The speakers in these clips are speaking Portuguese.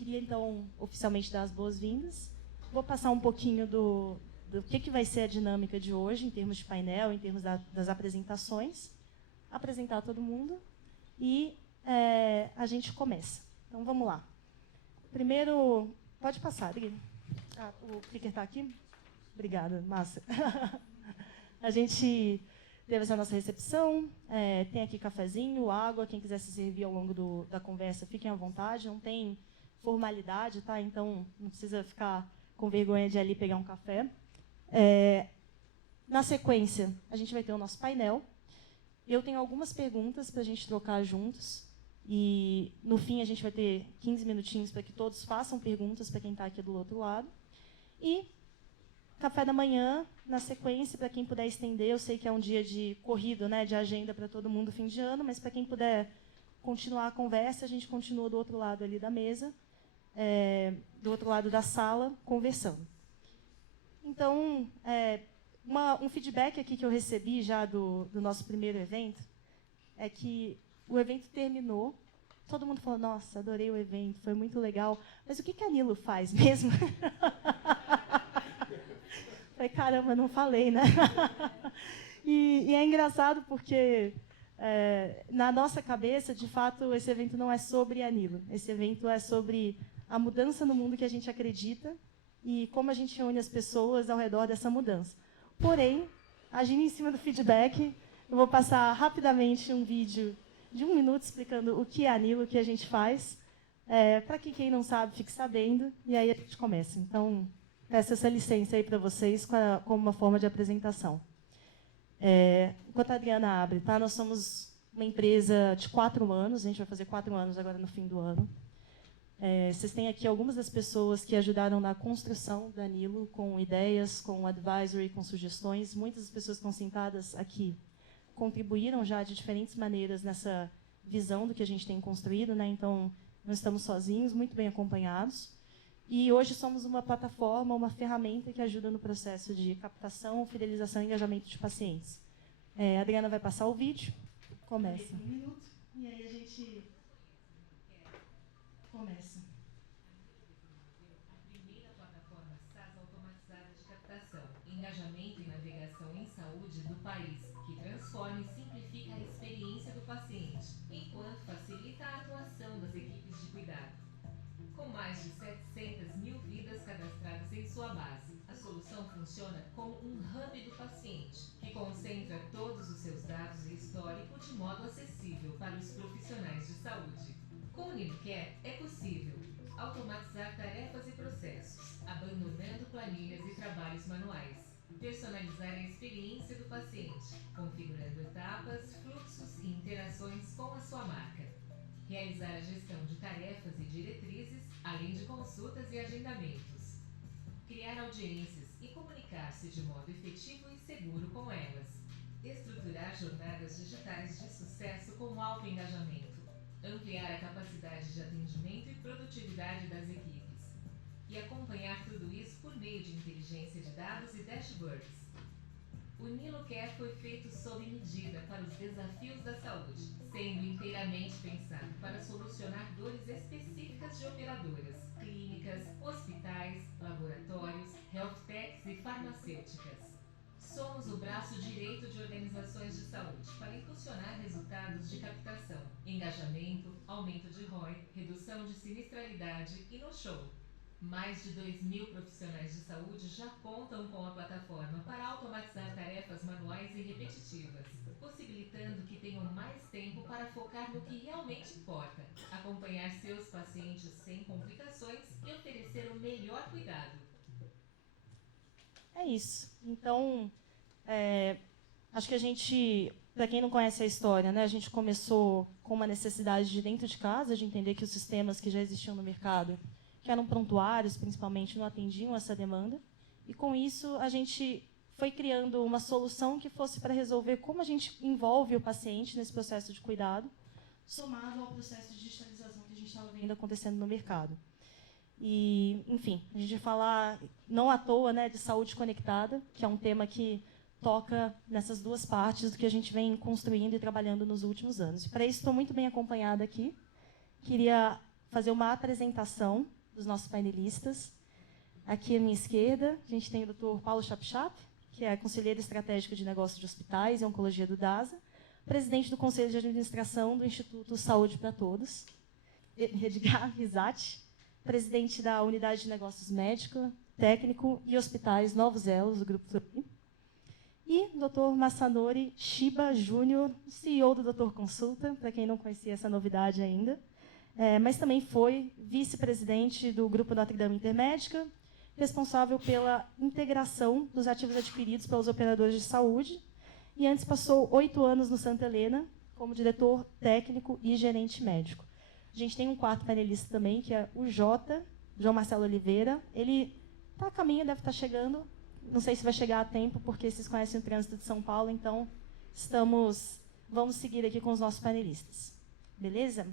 queria, então, oficialmente dar as boas-vindas. Vou passar um pouquinho do que vai ser a dinâmica de hoje, em termos de painel, em termos das apresentações. Apresentar todo mundo e a gente começa. Então, vamos lá. Primeiro, pode passar, Adri. O clicker está aqui? Obrigada, massa. A gente teve essa nossa recepção, tem aqui cafezinho, água, quem quiser se servir ao longo da conversa, fiquem à vontade, não tem formalidade, tá? Então não precisa ficar com vergonha de ir ali pegar um café. Na sequência, a gente vai ter o nosso painel. Eu tenho algumas perguntas para a gente trocar juntos, e no fim a gente vai ter 15 minutinhos para que todos façam perguntas para quem está aqui do outro lado. E café da manhã, na sequência, para quem puder estender, eu sei que é um dia de corrido, né, de agenda para todo mundo fim de ano, mas para quem puder continuar a conversa, a gente continua do outro lado ali da mesa, do outro lado da sala, conversando. Então, um feedback aqui que eu recebi já do nosso primeiro evento é que o evento terminou, todo mundo falou, nossa, adorei o evento, foi muito legal, mas o que a Nilo faz mesmo? Falei, caramba, não falei, né? E é engraçado porque, na nossa cabeça, de fato, esse evento não é sobre a Nilo. Esse evento é sobre a mudança no mundo que a gente acredita e como a gente une as pessoas ao redor dessa mudança. Porém, agindo em cima do feedback, eu vou passar rapidamente um vídeo de 1 minuto explicando o que é a Nilo, o que a gente faz, para que quem não sabe fique sabendo, e aí a gente começa. Então, peço essa licença aí para vocês como uma forma de apresentação. Enquanto a Adriana abre, tá? Nós somos uma empresa de 4 anos, a gente vai fazer 4 anos agora no fim do ano. Vocês têm aqui algumas das pessoas que ajudaram na construção da Nilo, com ideias, com advisory, com sugestões. Muitas das pessoas que estão sentadas aqui contribuíram já de diferentes maneiras nessa visão do que a gente tem construído, né? Então, não estamos sozinhos, muito bem acompanhados. E hoje somos uma plataforma, uma ferramenta que ajuda no processo de captação, fidelização e engajamento de pacientes. A Adriana vai passar o vídeo. Começa. 1 minuto. E aí a gente começa. A primeira plataforma SaaS automatizada de captação, engajamento e navegação em saúde do país, que transforma e simplifica a experiência do paciente, enquanto facilita a atuação das equipes de cuidado. Com mais de 700 mil vidas cadastradas em sua base, a solução funciona como um hub do paciente, que concentra todos os seus dados e histórico de modo acessível para os profissionais de saúde. Com o NiloCare é possível automatizar tarefas e processos, abandonando planilhas e trabalhos manuais. Personalizar a experiência do paciente, configurando etapas, fluxos e interações com a sua marca. Realizar a gestão de tarefas e diretrizes, além de consultas e agendamentos. Criar audiências e comunicar-se de modo efetivo e seguro com elas. Estruturar jornadas digitais de sucesso com alto engajamento. Ampliar a capacidade de atendimento e produtividade das equipes. E acompanhar tudo isso por meio de inteligência de dados e dashboards. O NiloCare foi feito sob medida para os desafios da saúde, sendo inteiramente pensado para solucionar dores específicas de operadoras, clínicas, hospitais, laboratórios, health techs e farmacêuticas. Somos o braço direito de organizações de saúde para impulsionar resultados de captação, engajamento, aumento de ROI, redução de sinistralidade e no-show. Mais de 2.000 profissionais de saúde já contam com a plataforma para automatizar tarefas manuais e repetitivas, possibilitando que tenham mais tempo para focar no que realmente importa, acompanhar seus pacientes sem complicações e oferecer o melhor cuidado. É isso. Então, acho que a gente, para quem não conhece a história, né, a gente começou com uma necessidade de dentro de casa, de entender que os sistemas que já existiam no mercado, que eram prontuários principalmente, não atendiam essa demanda. E com isso a gente foi criando uma solução que fosse para resolver como a gente envolve o paciente nesse processo de cuidado, somado ao processo de digitalização que a gente estava vendo acontecendo no mercado. E, enfim, a gente vai falar, não à toa, né, de saúde conectada, que é um tema que toca nessas duas partes do que a gente vem construindo e trabalhando nos últimos anos. Para isso, estou muito bem acompanhada aqui. Queria fazer uma apresentação dos nossos painelistas. Aqui à minha esquerda, a gente tem o Dr. Paulo Chapchap, que é conselheiro estratégico de negócios de hospitais e oncologia do DASA, presidente do Conselho de Administração do Instituto Saúde para Todos. Edgar Risati, presidente da Unidade de Negócios Médico, Técnico e Hospitais Novos Elos, do Grupo Tupi. E Dr. Masanori Shiba Júnior, CEO do Dr. Consulta, para quem não conhecia essa novidade ainda, mas também foi vice-presidente do Grupo Notre Dame Intermédica, responsável pela integração dos ativos adquiridos pelos operadores de saúde, e antes passou 8 anos no Santa Helena como diretor técnico e gerente médico. A gente tem um quarto panelista também, que é o João Marcelo Oliveira. Ele está a caminho, deve estar chegando. Não sei se vai chegar a tempo, porque vocês conhecem o trânsito de São Paulo, então vamos seguir aqui com os nossos panelistas. Beleza?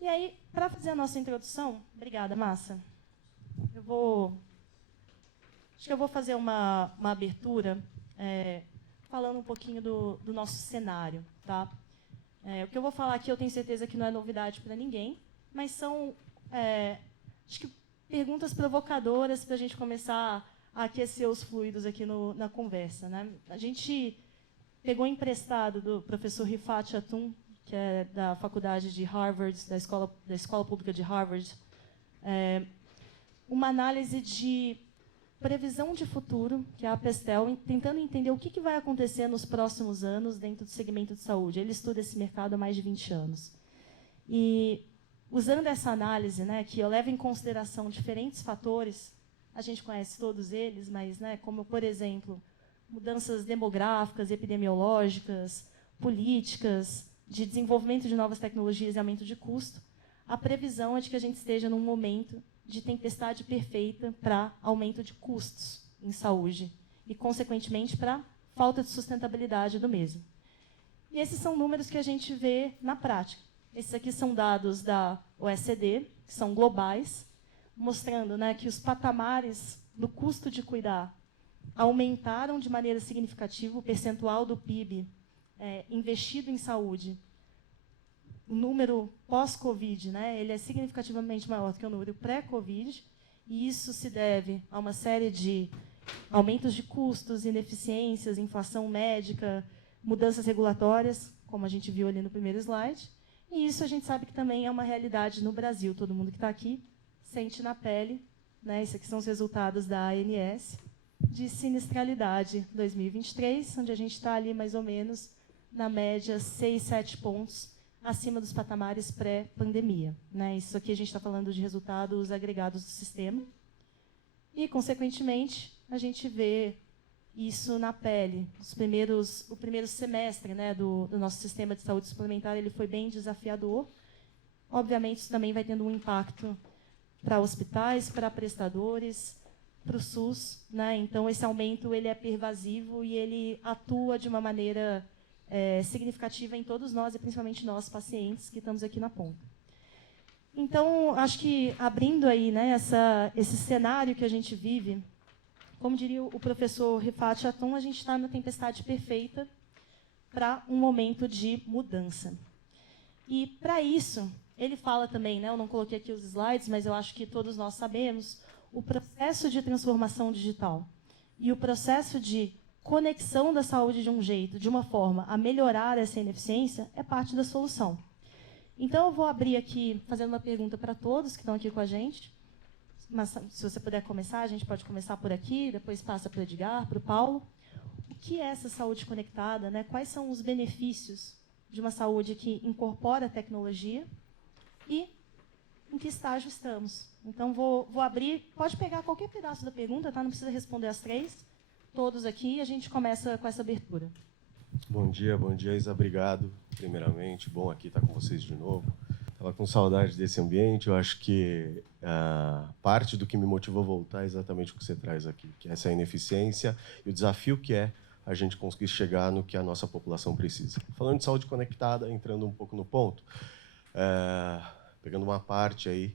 E aí, para fazer a nossa introdução, obrigada, Massa. Acho que eu vou fazer uma abertura falando um pouquinho do nosso cenário, tá? O que eu vou falar aqui, eu tenho certeza que não é novidade para ninguém, mas são, acho que, perguntas provocadoras para a gente começar a aquecer os fluidos aqui na conversa, né? A gente pegou emprestado do professor Rifat Atun, que é da faculdade de Harvard, da escola pública de Harvard, uma análise de previsão de futuro, que é a Pestel, tentando entender o que vai acontecer nos próximos anos dentro do segmento de saúde. Ele estuda esse mercado há mais de 20 anos. E, usando essa análise, né, que leva em consideração diferentes fatores, a gente conhece todos eles, mas, né, como, por exemplo, mudanças demográficas, epidemiológicas, políticas, de desenvolvimento de novas tecnologias e aumento de custo, a previsão é de que a gente esteja num momento de tempestade perfeita para aumento de custos em saúde e, consequentemente, para falta de sustentabilidade do mesmo. E esses são números que a gente vê na prática. Esses aqui são dados da OECD, que são globais, mostrando, né, que os patamares do custo de cuidar aumentaram de maneira significativa. O percentual do PIB investido em saúde, o número pós-Covid, né, ele é significativamente maior do que o número pré-Covid, e isso se deve a uma série de aumentos de custos, ineficiências, inflação médica, mudanças regulatórias, como a gente viu ali no primeiro slide, e isso a gente sabe que também é uma realidade no Brasil. Todo mundo que está aqui sente na pele, né, esses aqui são os resultados da ANS, de sinistralidade 2023, onde a gente está ali mais ou menos na média 6, 7 pontos acima dos patamares pré-pandemia, né? Isso aqui a gente está falando de resultados agregados do sistema. E, consequentemente, a gente vê isso na pele. O primeiro semestre, né, do nosso sistema de saúde suplementar, ele foi bem desafiador. Obviamente, isso também vai tendo um impacto para hospitais, para prestadores, para o SUS, né? Então, esse aumento ele é pervasivo e ele atua de uma maneira significativa em todos nós, e principalmente nós, pacientes, que estamos aqui na ponta. Então, acho que, abrindo aí, né, esse cenário que a gente vive, como diria o professor Rifat Atun, a gente está na tempestade perfeita para um momento de mudança. E, para isso, ele fala também, né, eu não coloquei aqui os slides, mas eu acho que todos nós sabemos, o processo de transformação digital e o processo de conexão da saúde de um jeito, de uma forma a melhorar essa ineficiência, é parte da solução. Então, eu vou abrir aqui, fazendo uma pergunta para todos que estão aqui com a gente. Mas, se você puder começar, a gente pode começar por aqui, depois passa para o Edgar, para o Paulo. O que é essa saúde conectada, né? Quais são os benefícios de uma saúde que incorpora a tecnologia e em que estágio estamos? Então, vou abrir, pode pegar qualquer pedaço da pergunta, tá? Não precisa responder as 3. Todos aqui, e a gente começa com essa abertura. Bom dia, Isa. Obrigado, primeiramente. Bom aqui estar com vocês de novo. Estava com saudade desse ambiente. Eu acho que parte do que me motivou a voltar é exatamente o que você traz aqui, que é essa ineficiência e o desafio que é a gente conseguir chegar no que a nossa população precisa. Falando de saúde conectada, entrando um pouco no ponto, pegando uma parte aí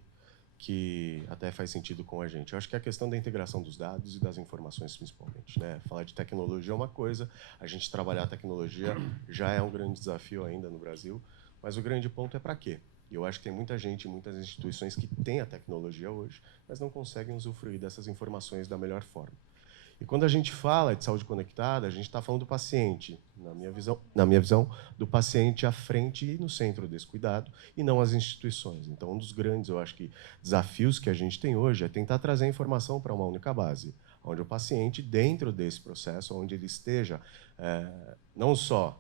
que até faz sentido com a gente. Eu acho que é a questão da integração dos dados e das informações, principalmente, né? Falar de tecnologia é uma coisa, a gente trabalhar a tecnologia já é um grande desafio ainda no Brasil, mas o grande ponto é para quê? E eu acho que tem muita gente, muitas instituições que têm a tecnologia hoje, mas não conseguem usufruir dessas informações da melhor forma. E quando a gente fala de saúde conectada, a gente está falando do paciente, na minha visão, do paciente à frente e no centro desse cuidado, e não as instituições. Então, um dos grandes, eu acho que, desafios que a gente tem hoje é tentar trazer a informação para uma única base, onde o paciente, dentro desse processo, onde ele esteja não só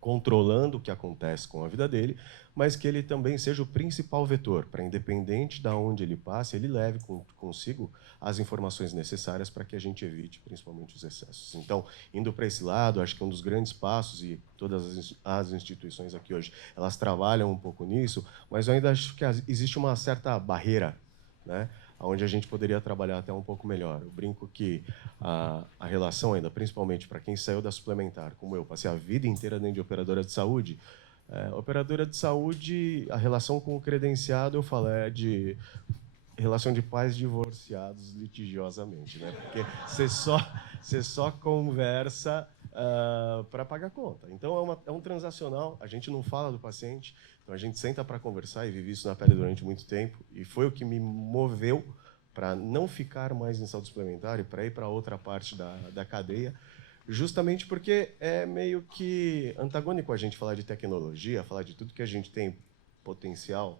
controlando o que acontece com a vida dele, mas que ele também seja o principal vetor, para, independente de onde ele passe, ele leve consigo as informações necessárias para que a gente evite, principalmente, os excessos. Então, indo para esse lado, acho que um dos grandes passos, e todas as instituições aqui hoje, elas trabalham um pouco nisso, mas eu ainda acho que existe uma certa barreira, né, onde a gente poderia trabalhar até um pouco melhor. Eu brinco que a relação ainda, principalmente para quem saiu da suplementar, como eu, passei a vida inteira dentro de operadora de saúde, operadora de saúde, a relação com o credenciado, eu falo, é de relação de pais divorciados litigiosamente, né? Porque você só conversa para pagar conta. Então, é um transacional, a gente não fala do paciente, então a gente senta para conversar, e vivi isso na pele durante muito tempo, e foi o que me moveu para não ficar mais em saúde suplementar e para ir para outra parte da cadeia, justamente porque é meio que antagônico a gente falar de tecnologia, falar de tudo que a gente tem potencial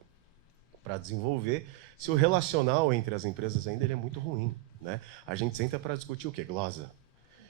para desenvolver, se o relacional entre as empresas ainda ele é muito ruim, né? A gente senta para discutir o quê? Glosa.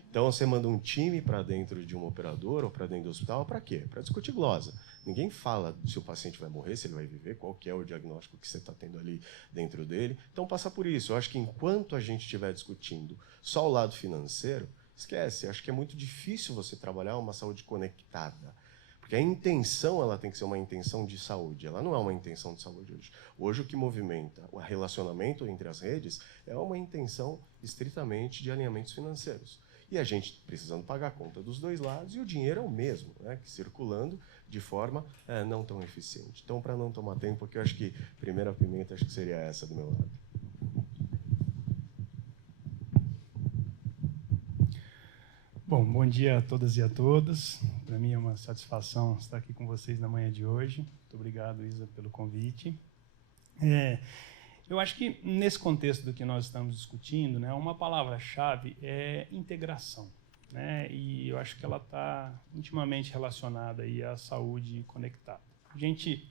Então, você manda um time para dentro de uma operadora ou para dentro do hospital, para quê? Para discutir glosa. Ninguém fala se o paciente vai morrer, se ele vai viver, qual que é o diagnóstico que você está tendo ali dentro dele. Então, passa por isso. Eu acho que enquanto a gente estiver discutindo só o lado financeiro, esquece. Acho que é muito difícil você trabalhar uma saúde conectada. Porque a intenção ela tem que ser uma intenção de saúde. Ela não é uma intenção de saúde hoje. Hoje, o que movimenta o relacionamento entre as redes é uma intenção estritamente de alinhamentos financeiros. E a gente precisando pagar a conta dos dois lados, e o dinheiro é o mesmo, né, que circulando de forma não tão eficiente. Então, para não tomar tempo, porque eu acho que a primeira pimenta acho que seria essa do meu lado. Bom dia a todas e a todos. Para mim é uma satisfação estar aqui com vocês na manhã de hoje. Muito obrigado, Isa, pelo convite. Eu acho que, nesse contexto do que nós estamos discutindo, né, uma palavra-chave é integração, né, e eu acho que ela está intimamente relacionada aí à saúde conectada. A gente,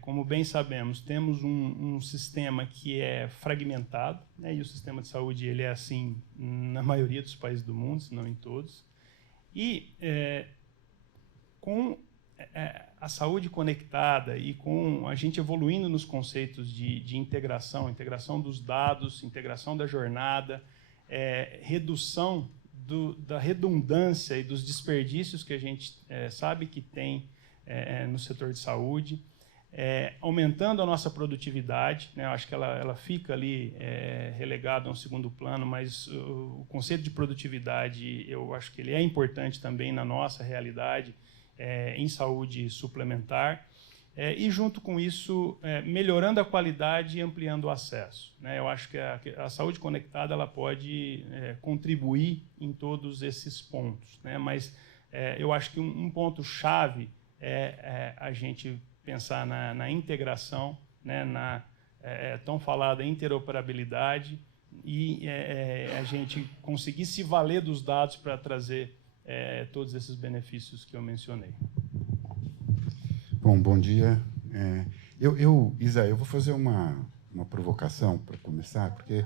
como bem sabemos, temos um sistema que é fragmentado, né, e o sistema de saúde ele é assim na maioria dos países do mundo, se não em todos, e com a saúde conectada e com a gente evoluindo nos conceitos de integração dos dados, integração da jornada, redução da redundância e dos desperdícios que a gente sabe que tem no setor de saúde, aumentando a nossa produtividade, né? Eu acho que ela fica ali relegada a um segundo plano, mas o conceito de produtividade, eu acho que ele é importante também na nossa realidade, em saúde suplementar, e junto com isso melhorando a qualidade e ampliando o acesso, né? Eu acho que a saúde conectada ela pode contribuir em todos esses pontos, né? Mas eu acho que um ponto chave é a gente pensar na integração, né? Na tão falada interoperabilidade e a gente conseguir se valer dos dados para trazer todos esses benefícios que eu mencionei. Bom dia. Isa, eu vou fazer uma provocação para começar, porque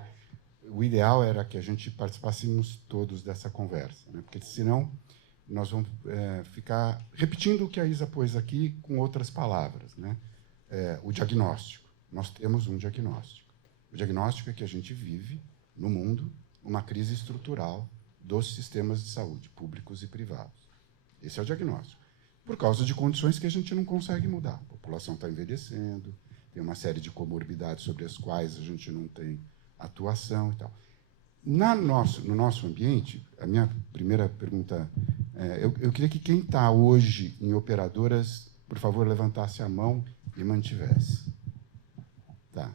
o ideal era que a gente participássemos todos dessa conversa, né? Porque senão nós vamos ficar repetindo o que a Isa pôs aqui com outras palavras, né? O diagnóstico. Nós temos um diagnóstico. O diagnóstico é que a gente vive no mundo uma crise estrutural dos sistemas de saúde, públicos e privados. Esse é o diagnóstico. Por causa de condições que a gente não consegue mudar. A população está envelhecendo, tem uma série de comorbidades sobre as quais a gente não tem atuação e tal. No nosso ambiente, a minha primeira pergunta eu queria que quem está hoje em operadoras, por favor, levantasse a mão e mantivesse. Tá.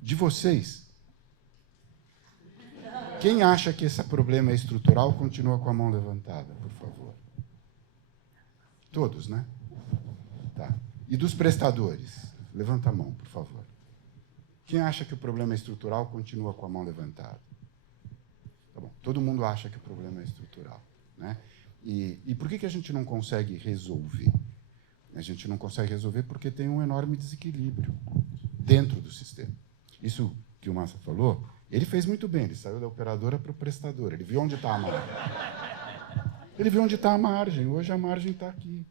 De vocês, quem acha que esse problema é estrutural, continua com a mão levantada, por favor. Todos, né? Tá. E dos prestadores? Levanta a mão, por favor. Quem acha que o problema é estrutural, continua com a mão levantada. Tá bom. Todo mundo acha que o problema é estrutural, né? E por que a gente não consegue resolver? A gente não consegue resolver porque tem um enorme desequilíbrio dentro do sistema. Isso que o Massa falou, ele fez muito bem. Ele saiu da operadora para o prestador. Ele viu onde está a margem. Ele viu onde está a margem. Hoje a margem está aqui.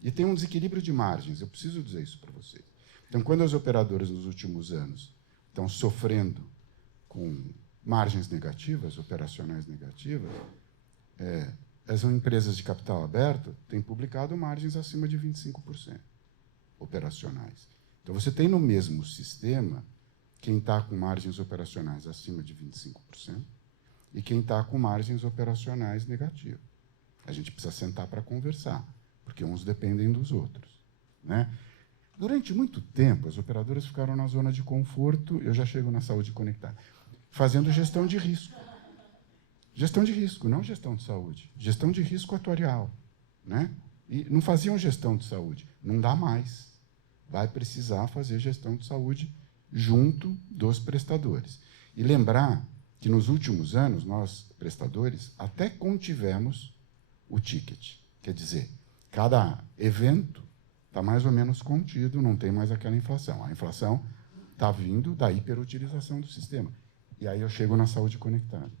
E tem um desequilíbrio de margens. Eu preciso dizer isso para vocês. Então, quando as operadoras, nos últimos anos, estão sofrendo com margens negativas, operacionais negativas, as empresas de capital aberto têm publicado margens acima de 25% operacionais. Então, você tem no mesmo sistema quem está com margens operacionais acima de 25% e quem está com margens operacionais negativas. A gente precisa sentar para conversar, porque uns dependem dos outros, né? Durante muito tempo, as operadoras ficaram na zona de conforto, eu já chego na saúde conectada, fazendo gestão de risco. Gestão de risco, não gestão de saúde. Gestão de risco atuarial, né? E não faziam gestão de saúde. Não dá mais. Vai precisar fazer gestão de saúde junto dos prestadores. E lembrar que, nos últimos anos, nós, prestadores, até contivemos o ticket. Quer dizer, cada evento está mais ou menos contido, não tem mais aquela inflação. A inflação está vindo da hiperutilização do sistema. E aí eu chego na saúde conectada.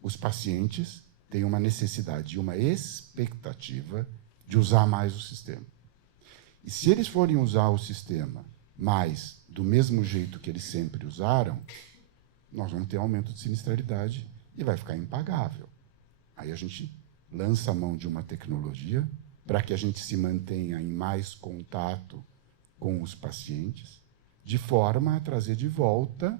Os pacientes têm uma necessidade e uma expectativa de usar mais o sistema. E se eles forem usar o sistema mais do mesmo jeito que eles sempre usaram, nós vamos ter aumento de sinistralidade e vai ficar impagável. Aí a gente lança a mão de uma tecnologia para que a gente se mantenha em mais contato com os pacientes, de forma a trazer de volta,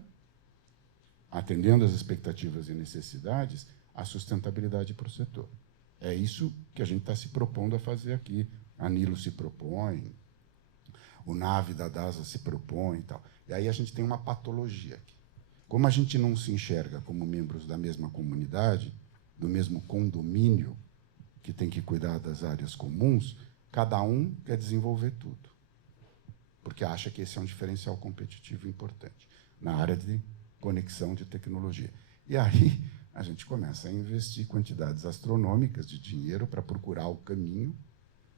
atendendo às expectativas e necessidades, a sustentabilidade para o setor. É isso que a gente está se propondo a fazer aqui. A Nilo se propõe, o NAVE da DASA se propõe e tal. E aí a gente tem uma patologia aqui. Como a gente não se enxerga como membros da mesma comunidade, do mesmo condomínio, que tem que cuidar das áreas comuns, cada um quer desenvolver tudo, porque acha que esse é um diferencial competitivo importante na área de conexão de tecnologia. E aí a gente começa a investir quantidades astronômicas de dinheiro para procurar o caminho,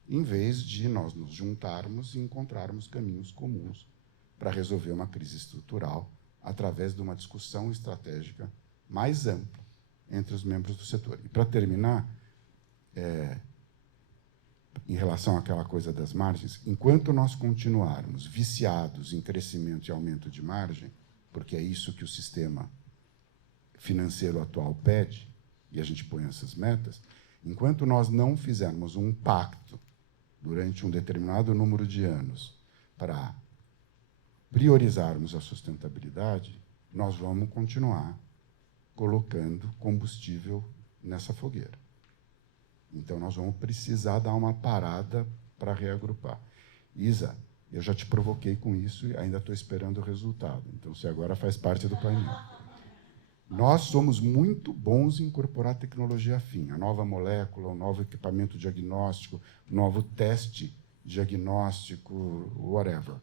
em vez de nós nos juntarmos e encontrarmos caminhos comuns para resolver uma crise estrutural através de uma discussão estratégica mais ampla entre os membros do setor. E, para terminar, em relação àquela coisa das margens, enquanto nós continuarmos viciados em crescimento e aumento de margem, porque é isso que o sistema financeiro atual pede, e a gente põe essas metas, enquanto nós não fizermos um pacto durante um determinado número de anos para priorizarmos a sustentabilidade, nós vamos continuar colocando combustível nessa fogueira. Então, nós vamos precisar dar uma parada para reagrupar. Isa, eu já te provoquei com isso e ainda estou esperando o resultado. Então, você agora faz parte do painel. Nós somos muito bons em incorporar tecnologia fim, a nova molécula, o novo equipamento diagnóstico, o novo teste diagnóstico, whatever,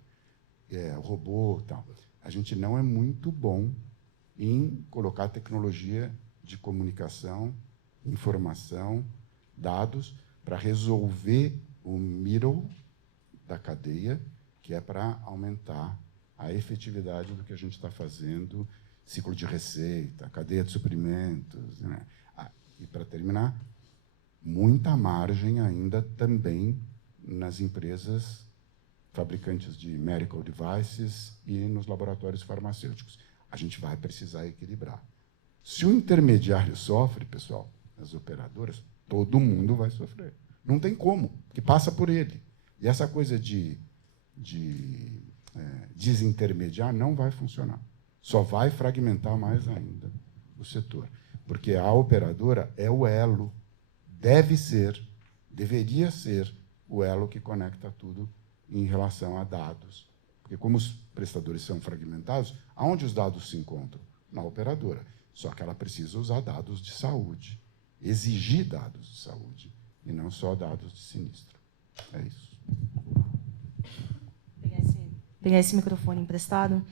o robô e tal. A gente não é muito bom em colocar tecnologia de comunicação, informação, dados, para resolver o middle da cadeia, que é para aumentar a efetividade do que a gente está fazendo, ciclo de receita, cadeia de suprimentos, né? E, para terminar, muita margem ainda também nas empresas fabricantes de medical devices e nos laboratórios farmacêuticos. A gente vai precisar equilibrar. Se o intermediário sofre, pessoal, as operadoras, todo mundo vai sofrer. Não tem como, que passa por ele. E essa coisa de desintermediar não vai funcionar. Só vai fragmentar mais ainda o setor. Porque a operadora é o elo, deveria ser o elo que conecta tudo em relação a dados. Porque, como os prestadores são fragmentados, aonde os dados se encontram? Na operadora. Só que ela precisa usar dados de saúde, exigir dados de saúde, e não só dados de sinistro. É isso. pegar esse microfone emprestado.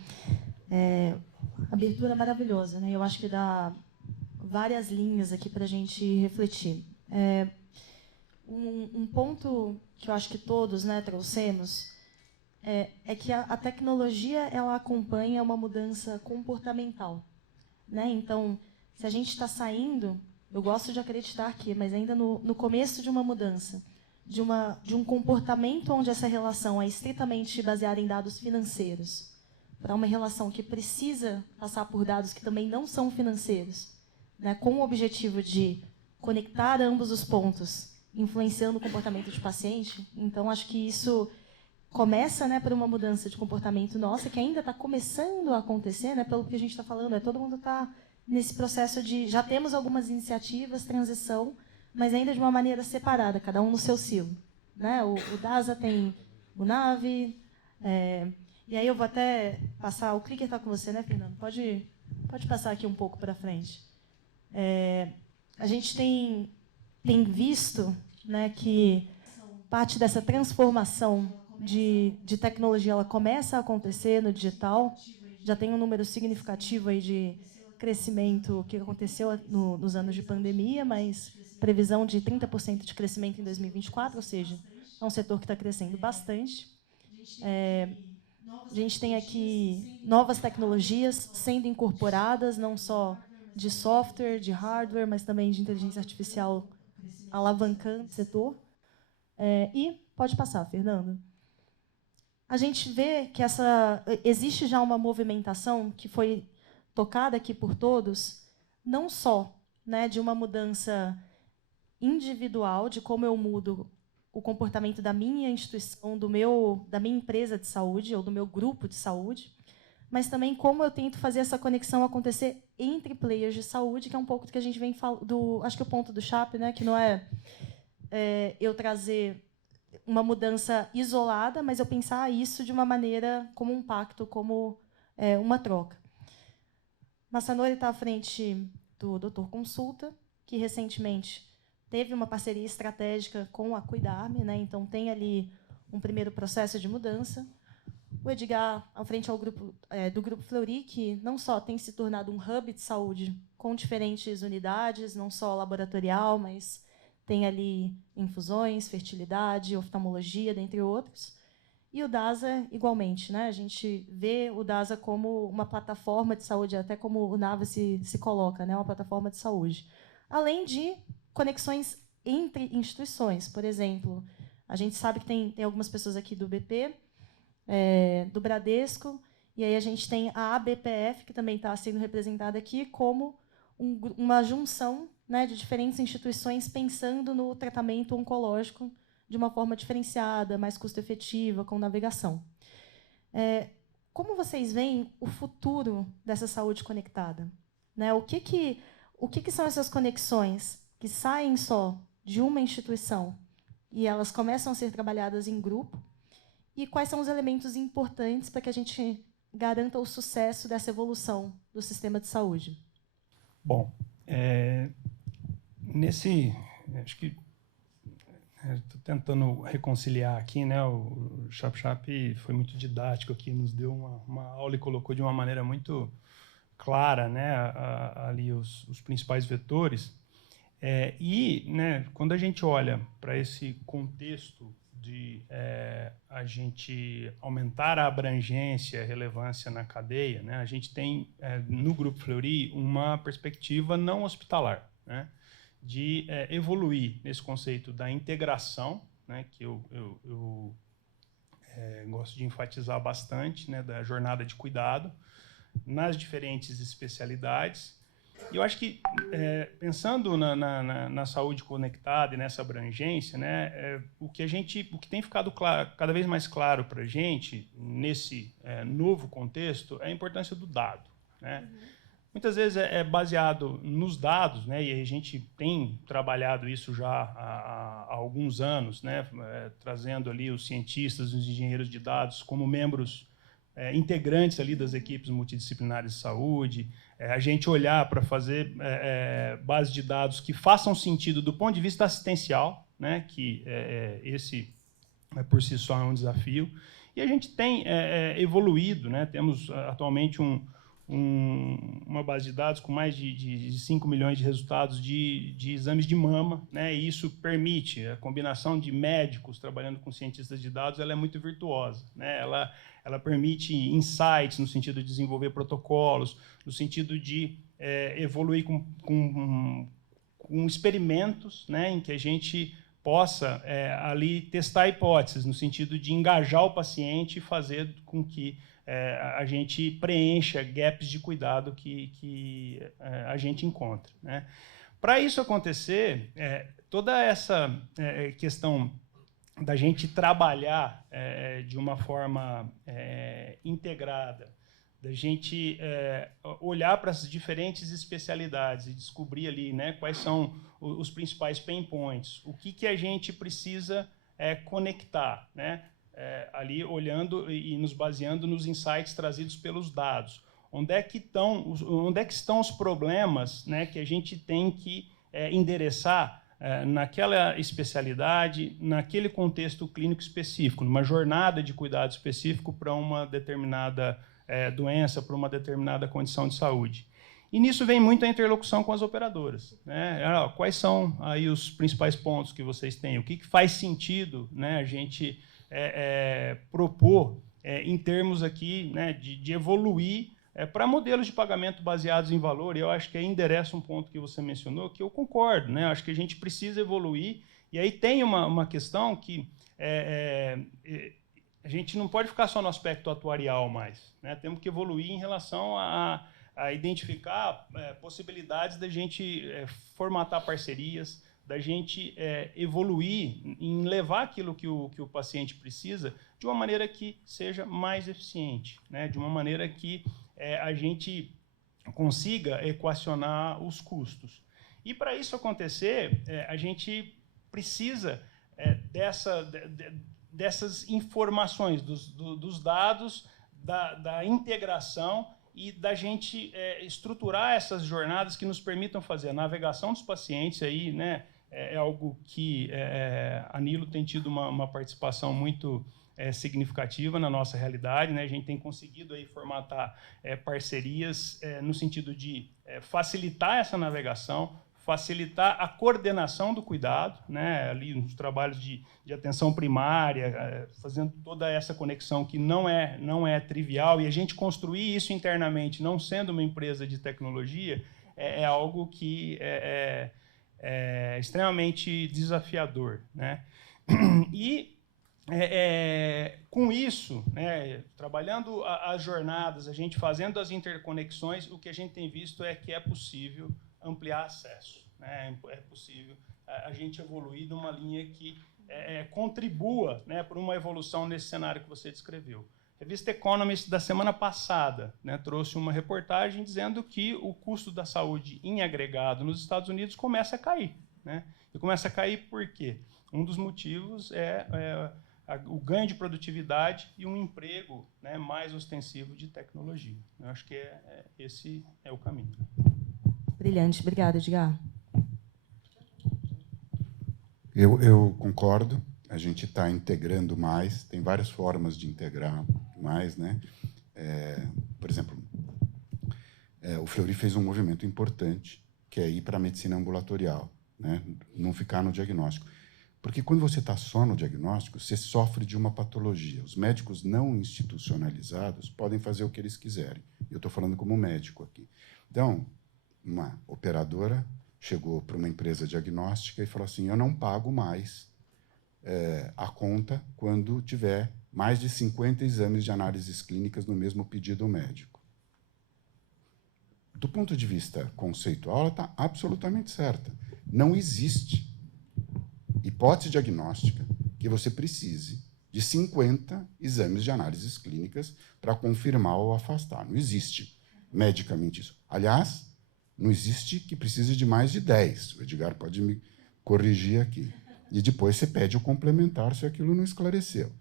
Abertura maravilhosa, né? Eu acho que dá várias linhas aqui para a gente refletir. Um ponto que eu acho que todos, né, trouxemos é que a tecnologia ela acompanha uma mudança comportamental, né? Então, se a gente está saindo, eu gosto de acreditar aqui, mas ainda no começo de uma mudança, de um comportamento onde essa relação é estritamente baseada em dados financeiros, para uma relação que precisa passar por dados que também não são financeiros, né, com o objetivo de conectar ambos os pontos, influenciando o comportamento do paciente. Então, acho que isso começa, né, por uma mudança de comportamento nossa, que ainda está começando a acontecer, né, pelo que a gente está falando, todo mundo está nesse processo de... Já temos algumas iniciativas, transição, mas ainda de uma maneira separada, cada um no seu silo, né? O DASA tem o NAVE, e aí eu vou até passar... O clicker está com você, né, Fernando? Pode passar aqui um pouco para frente. A gente tem visto, né, que parte dessa transformação de tecnologia ela começa a acontecer no digital. Já tem um número significativo aí de crescimento que aconteceu nos anos de pandemia, mas previsão de 30% de crescimento em 2024, ou seja, é um setor que está crescendo bastante. A gente tem aqui novas tecnologias sendo incorporadas, não só de software, de hardware, mas também de inteligência artificial alavancando o setor. E pode passar, Fernando. A gente vê que existe já uma movimentação que foi tocada aqui por todos, não só, né, de uma mudança individual, de como eu mudo o comportamento da minha instituição, da minha empresa de saúde ou do meu grupo de saúde, mas também como eu tento fazer essa conexão acontecer entre players de saúde, que é um pouco do que a gente vem falando, acho que o ponto do CHAP, né, que não é eu trazer uma mudança isolada, mas eu pensar isso de uma maneira como um pacto, como uma troca. Massanori está à frente do Dr. Consulta, que recentemente teve uma parceria estratégica com a Cuidar-me, né? Então tem ali um primeiro processo de mudança. O Edgar, à frente do Grupo Fleury, que não só tem se tornado um hub de saúde com diferentes unidades, não só laboratorial, mas tem ali infusões, fertilidade, oftalmologia, dentre outros. E o DASA, igualmente, né? A gente vê o DASA como uma plataforma de saúde, até como o NAVA se coloca, né? Uma plataforma de saúde. Além de conexões entre instituições. Por exemplo, a gente sabe que tem algumas pessoas aqui do BP, do Bradesco, e aí a gente tem a ABPF, que também está sendo representada aqui, como uma junção, né, de diferentes instituições pensando no tratamento oncológico de uma forma diferenciada, mais custo-efetiva, com navegação. Como vocês veem o futuro dessa saúde conectada? Né? O que são essas conexões que saem só de uma instituição e elas começam a ser trabalhadas em grupo? E quais são os elementos importantes para que a gente garanta o sucesso dessa evolução do sistema de saúde? Bom, acho que estou tentando reconciliar aqui, né? O Chap foi muito didático aqui, nos deu uma aula e colocou de uma maneira muito clara, né, ali os principais vetores. Né, quando a gente olha para esse contexto de a gente aumentar a abrangência, a relevância na cadeia, né, a gente tem no Grupo Fleury uma perspectiva não hospitalar, né, de evoluir nesse conceito da integração, né, que eu gosto de enfatizar bastante, né, da jornada de cuidado nas diferentes especialidades. E eu acho que, pensando na saúde conectada e nessa abrangência, né, o que tem ficado cada vez mais claro para a gente, nesse novo contexto, é a importância do dado. Né? Muitas vezes é baseado nos dados, né, e a gente tem trabalhado isso já há alguns anos, né, trazendo ali os cientistas, os engenheiros de dados como membros integrantes ali das equipes multidisciplinares de saúde, a gente olhar para fazer bases de dados que façam sentido do ponto de vista assistencial, né, que esse por si só é um desafio, E a gente tem evoluído, né? Temos atualmente uma base de dados com mais de 5 milhões de resultados de exames de mama, né? E isso permite a combinação de médicos trabalhando com cientistas de dados, ela é muito virtuosa, né? Ela permite insights no sentido de desenvolver protocolos, no sentido de evoluir com experimentos, né? Em que a gente possa ali testar hipóteses, no sentido de engajar o paciente e fazer com que a gente preencha gaps de cuidado que a gente encontra, né? Para isso acontecer, toda essa questão da gente trabalhar de uma forma integrada, da gente olhar para as diferentes especialidades e descobrir ali, né, quais são os principais pain points, o que a gente precisa conectar, né, ali olhando e nos baseando nos insights trazidos pelos dados. Onde é que estão os problemas, né, que a gente tem que endereçar naquela especialidade, naquele contexto clínico específico, numa jornada de cuidado específico para uma determinada doença, para uma determinada condição de saúde. E nisso vem muito a interlocução com as operadoras, né? Quais são aí os principais pontos que vocês têm? O que faz sentido, né, a gente propor em termos aqui, né, de evoluir para modelos de pagamento baseados em valor? E eu acho que aí endereça um ponto que você mencionou, que eu concordo, né? Eu acho que a gente precisa evoluir. E aí tem uma questão que a gente não pode ficar só no aspecto atuarial mais, né? Temos que evoluir em relação a identificar possibilidades da gente formatar parcerias, da gente evoluir em levar aquilo que o paciente precisa de uma maneira que seja mais eficiente, né? De uma maneira que a gente consiga equacionar os custos. E, para isso acontecer, a gente precisa dessas informações, dos dados, da integração e da gente estruturar essas jornadas que nos permitam fazer a navegação dos pacientes. Aí, né, é algo que a Nilo tem tido uma participação muito significativa na nossa realidade, né? A gente tem conseguido aí formatar parcerias no sentido de facilitar essa navegação, facilitar a coordenação do cuidado, né, ali nos trabalhos de atenção primária, fazendo toda essa conexão que não é trivial, e a gente construir isso internamente, não sendo uma empresa de tecnologia, é algo que é extremamente desafiador, né? E com isso, né, trabalhando as jornadas, a gente fazendo as interconexões, o que a gente tem visto é que é possível ampliar acesso, né? É possível a gente evoluir numa linha que contribua, né, para uma evolução nesse cenário que você descreveu. A revista Economist, da semana passada, né, trouxe uma reportagem dizendo que o custo da saúde em agregado nos Estados Unidos começa a cair, né? E começa a cair por quê? Um dos motivos o ganho de produtividade e um emprego, né, mais ostensivo de tecnologia. Eu acho que esse é o caminho. Brilhante. Obrigada, Edgar. Eu concordo. A gente está integrando mais. Tem várias formas de integrar mais, né? Por exemplo, o Fleury fez um movimento importante, que é ir para a medicina ambulatorial, né? Não ficar no diagnóstico. Porque quando você está só no diagnóstico, você sofre de uma patologia. Os médicos não institucionalizados podem fazer o que eles quiserem. Eu estou falando como médico aqui. Então, uma operadora chegou para uma empresa diagnóstica e falou assim: eu não pago mais a conta quando tiver mais de 50 exames de análises clínicas no mesmo pedido médico. Do ponto de vista conceitual, ela está absolutamente certa. Não existe hipótese diagnóstica que você precise de 50 exames de análises clínicas para confirmar ou afastar. Não existe medicamente isso. Aliás, não existe que precise de mais de 10. O Edgar pode me corrigir aqui. E depois você pede o complementar se aquilo não esclareceu.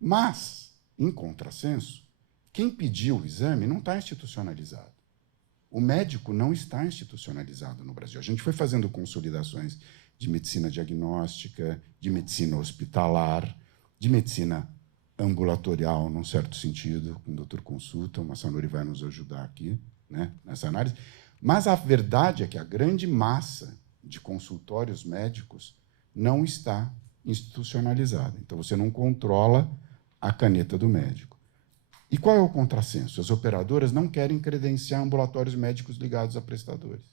Mas, em contrassenso, quem pediu o exame não está institucionalizado. O médico não está institucionalizado no Brasil. A gente foi fazendo consolidações de medicina diagnóstica, de medicina hospitalar, de medicina ambulatorial, num certo sentido, com o doutor Consulta, o Massanori vai nos ajudar aqui, né, nessa análise, mas a verdade é que a grande massa de consultórios médicos não está institucionalizada. Então, você não controla a caneta do médico. E qual é o contrassenso? As operadoras não querem credenciar ambulatórios médicos ligados a prestadores,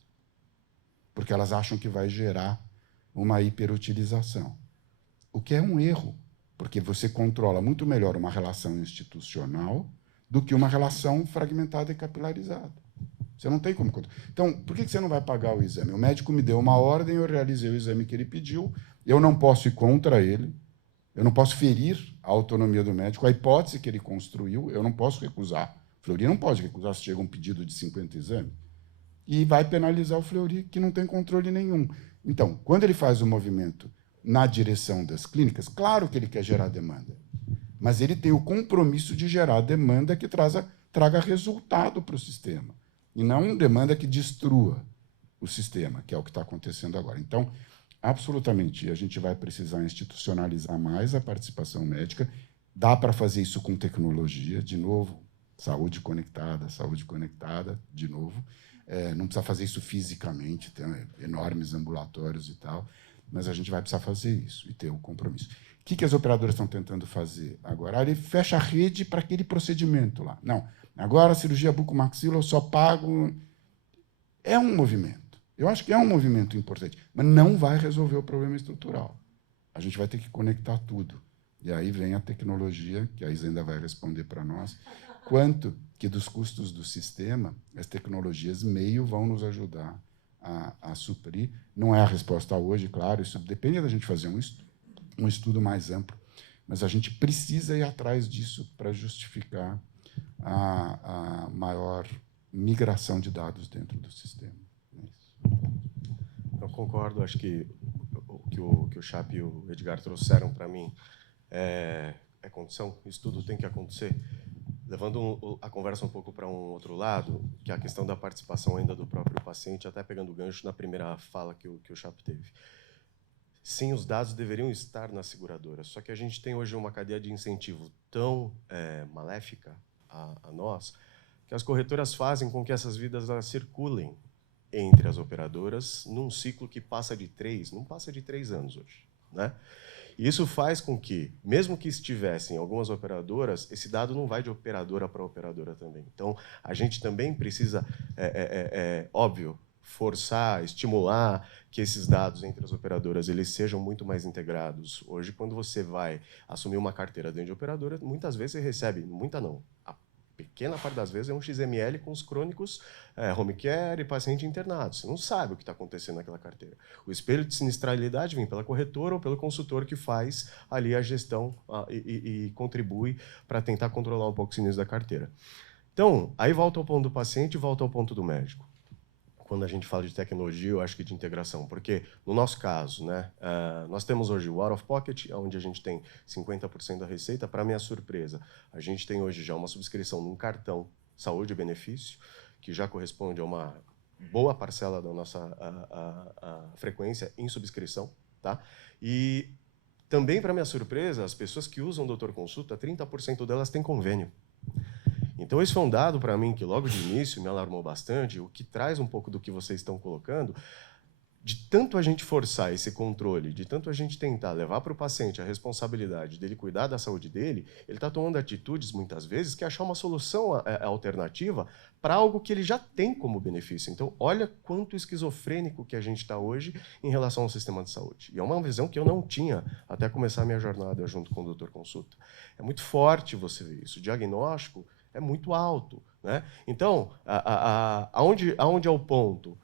porque elas acham que vai gerar uma hiperutilização, o que é um erro, porque você controla muito melhor uma relação institucional do que uma relação fragmentada e capilarizada. Você não tem como controlar. Então, por que você não vai pagar o exame? O médico me deu uma ordem, eu realizei o exame que ele pediu, eu não posso ir contra ele, eu não posso ferir a autonomia do médico, a hipótese que ele construiu, eu não posso recusar. O Fleury não pode recusar se chega um pedido de 50 exames. E vai penalizar o Fleury, que não tem controle nenhum. Então, quando ele faz o movimento na direção das clínicas, claro que ele quer gerar demanda, mas ele tem o compromisso de gerar demanda que traga resultado para o sistema, e não demanda que destrua o sistema, que é o que está acontecendo agora. Então, absolutamente, a gente vai precisar institucionalizar mais a participação médica. Dá para fazer isso com tecnologia, de novo, saúde conectada, de novo. Não precisa fazer isso fisicamente, tem enormes ambulatórios e tal, mas a gente vai precisar fazer isso e ter o compromisso. O que as operadoras estão tentando fazer agora? Ele fecha a rede para aquele procedimento lá. Não, agora a cirurgia bucomaxila eu só pago... É um movimento. Eu acho que é um movimento importante, mas não vai resolver o problema estrutural. A gente vai ter que conectar tudo. E aí vem a tecnologia, que a Isa ainda vai responder para nós, quanto que dos custos do sistema, as tecnologias meio vão nos ajudar a suprir. Não é a resposta hoje, claro, isso depende da gente fazer um estudo mais amplo, mas a gente precisa ir atrás disso para justificar a maior migração de dados dentro do sistema. Eu concordo, acho que o que o Chap e o Edgar trouxeram para mim é condição, isso tudo tem que acontecer. Levando a conversa um pouco para um outro lado, que é a questão da participação ainda do próprio paciente, até pegando o gancho na primeira fala que o Chap teve. Sim, os dados deveriam estar na seguradora, só que a gente tem hoje uma cadeia de incentivo tão maléfica a nós, que as corretoras fazem com que essas vidas elas circulem entre as operadoras num ciclo que passa de 3, não passa de 3 anos hoje, né? E isso faz com que, mesmo que estivessem algumas operadoras, esse dado não vai de operadora para operadora também. Então, a gente também precisa, óbvio, forçar, estimular que esses dados entre as operadoras eles sejam muito mais integrados. Hoje, quando você vai assumir uma carteira dentro de operadora, muitas vezes você recebe, muita não, a pequena parte das vezes é um XML com os crônicos home care e paciente internado. Você não sabe o que está acontecendo naquela carteira. O espelho de sinistralidade vem pela corretora ou pelo consultor que faz ali a gestão e contribui para tentar controlar um pouco o sinistro da carteira. Então, aí volta ao ponto do paciente e volta ao ponto do médico. Quando a gente fala de tecnologia, eu acho que de integração, porque, no nosso caso, né, nós temos hoje o Out of Pocket, onde a gente tem 50% da receita. Para minha surpresa, a gente tem hoje já uma subscrição num cartão saúde e benefício, que já corresponde a uma boa parcela da nossa frequência em subscrição. Tá? E também, para minha surpresa, as pessoas que usam o Doutor Consulta, 30% delas têm convênio. Então, esse foi um dado para mim que, logo de início, me alarmou bastante, o que traz um pouco do que vocês estão colocando, de tanto a gente forçar esse controle, de tanto a gente tentar levar para o paciente a responsabilidade dele cuidar da saúde dele, ele está tomando atitudes, muitas vezes, que achar uma solução alternativa para algo que ele já tem como benefício. Então, olha quanto esquizofrênico que a gente está hoje em relação ao sistema de saúde. E é uma visão que eu não tinha até começar a minha jornada junto com o Doutor Consulta. É muito forte você ver isso. O diagnóstico é muito alto, né? Então, aonde é o ponto?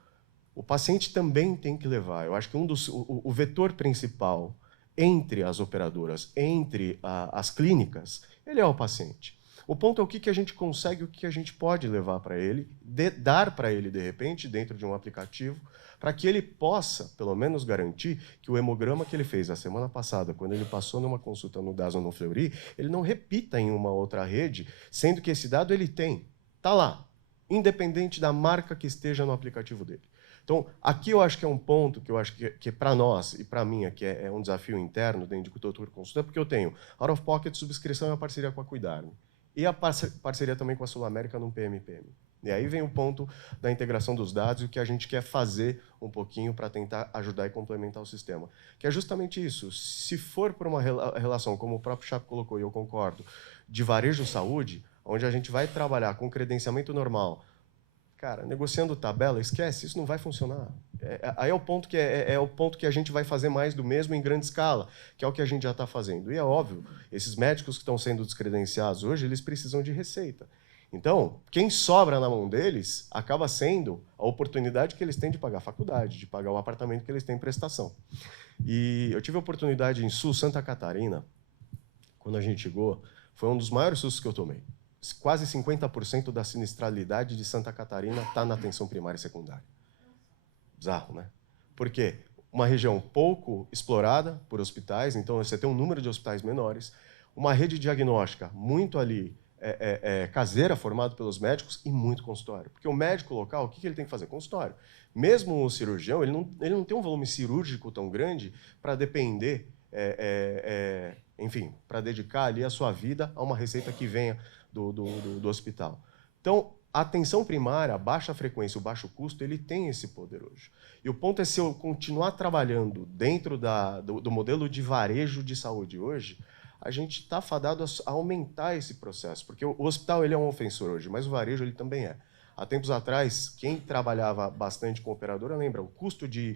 O paciente também tem que levar. Eu acho que o vetor principal entre as operadoras, entre as clínicas, ele é o paciente. O ponto é o que a gente consegue, o que a gente pode levar para ele, dar para ele, de repente, dentro de um aplicativo, para que ele possa, pelo menos, garantir que o hemograma que ele fez a semana passada, quando ele passou numa consulta no DAS ou no Fleury, ele não repita em uma outra rede, sendo que esse dado ele tem, está lá, independente da marca que esteja no aplicativo dele. Então, aqui eu acho que é um ponto que eu acho que para nós e para mim aqui é um desafio interno dentro de doutor consultor, porque eu tenho out of pocket, subscrição e a parceria com a Cuidar-me. E a parceria também com a Sul América no PMPM. E aí vem o ponto da integração dos dados e o que a gente quer fazer um pouquinho para tentar ajudar e complementar o sistema. Que é justamente isso. Se for por uma relação, como o próprio Chapo colocou, e eu concordo, de varejo-saúde, onde a gente vai trabalhar com credenciamento normal, cara, negociando tabela, esquece, isso não vai funcionar. Aí é o ponto é o ponto que a gente vai fazer mais do mesmo em grande escala, que é o que a gente já está fazendo. E é óbvio, esses médicos que estão sendo descredenciados hoje, eles precisam de receita. Então, quem sobra na mão deles acaba sendo a oportunidade que eles têm de pagar a faculdade, de pagar o apartamento que eles têm em prestação. E eu tive a oportunidade em Sul, Santa Catarina, quando a gente chegou, foi um dos maiores sustos que eu tomei. Quase 50% da sinistralidade de Santa Catarina está na atenção primária e secundária. Bizarro, né? Por quê? Uma região pouco explorada por hospitais, então você tem um número de hospitais menores, uma rede diagnóstica muito ali caseira, formada pelos médicos, e muito consultório. Porque o médico local, o que ele tem que fazer? Consultório. Mesmo o cirurgião, ele não tem um volume cirúrgico tão grande para depender, enfim, para dedicar ali a sua vida a uma receita que venha do hospital. Então, a atenção primária, a baixa frequência, o baixo custo, ele tem esse poder hoje. E o ponto é, se eu continuar trabalhando dentro do modelo de varejo de saúde hoje, a gente está fadado a aumentar esse processo, porque o hospital ele é um ofensor hoje, mas o varejo ele também é. Há tempos atrás, quem trabalhava bastante com operadora lembra, o custo de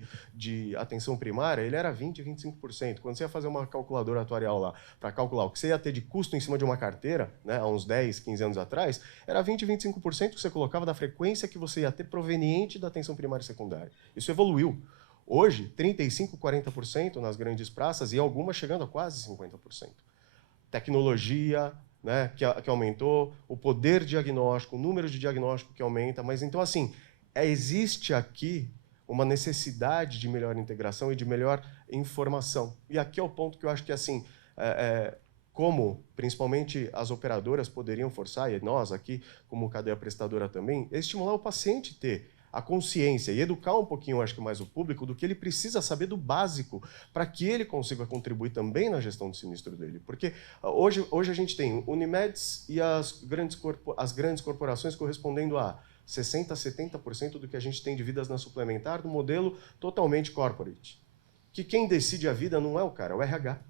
atenção primária ele era 20%, 25%. Quando você ia fazer uma calculadora atuarial lá, para calcular o que você ia ter de custo em cima de uma carteira, né, há uns 10, 15 anos atrás, era 20%, 25% que você colocava da frequência que você ia ter proveniente da atenção primária e secundária. Isso evoluiu. Hoje, 35%, 40% nas grandes praças e algumas chegando a quase 50%. Tecnologia, né, que aumentou, o poder diagnóstico, o número de diagnóstico que aumenta, mas então, assim, existe aqui uma necessidade de melhor integração e de melhor informação. E aqui é o ponto que eu acho que, assim, como principalmente as operadoras poderiam forçar, e nós aqui, como cadeia prestadora também, é estimular o paciente a ter a consciência e educar um pouquinho, acho que mais o público, do que ele precisa saber do básico para que ele consiga contribuir também na gestão do sinistro dele. Porque hoje a gente tem Unimedes e as grandes corporações correspondendo a 60%, 70% do que a gente tem de vidas na suplementar, do modelo totalmente corporate. Que quem decide a vida não é o cara, é o RH.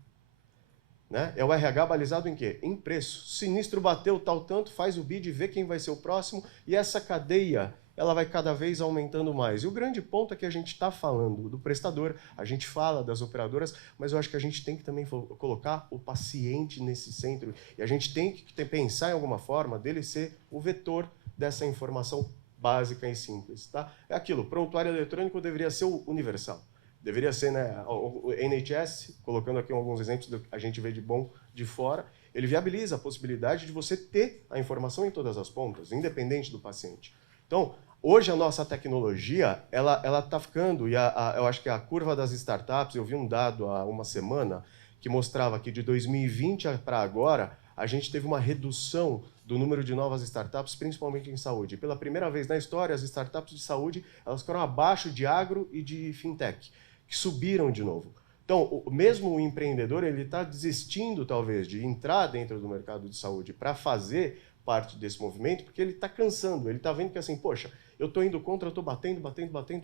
Né? É o RH balizado em quê? Em preço. Sinistro bateu tal tanto, faz o bid, vê quem vai ser o próximo, e essa cadeia ela vai cada vez aumentando mais. E o grande ponto é que a gente está falando do prestador, a gente fala das operadoras, mas eu acho que a gente tem que também colocar o paciente nesse centro, e a gente tem que pensar em alguma forma dele ser o vetor dessa informação básica e simples. Tá? É aquilo, prontuário eletrônico deveria ser o universal. Deveria ser, né, o NHS, colocando aqui alguns exemplos do que a gente vê de bom de fora, ele viabiliza a possibilidade de você ter a informação em todas as pontas, independente do paciente. Então, hoje a nossa tecnologia, ela está ficando, e eu acho que a curva das startups, eu vi um dado há uma semana que mostrava que de 2020 para agora, a gente teve uma redução do número de novas startups, principalmente em saúde. Pela primeira vez na história, as startups de saúde elas ficaram abaixo de agro e de fintech, que subiram de novo. Então, mesmo o empreendedor ele está desistindo, talvez, de entrar dentro do mercado de saúde para fazer parte desse movimento, porque ele está cansando, ele está vendo que assim, poxa, eu estou indo contra, eu estou batendo,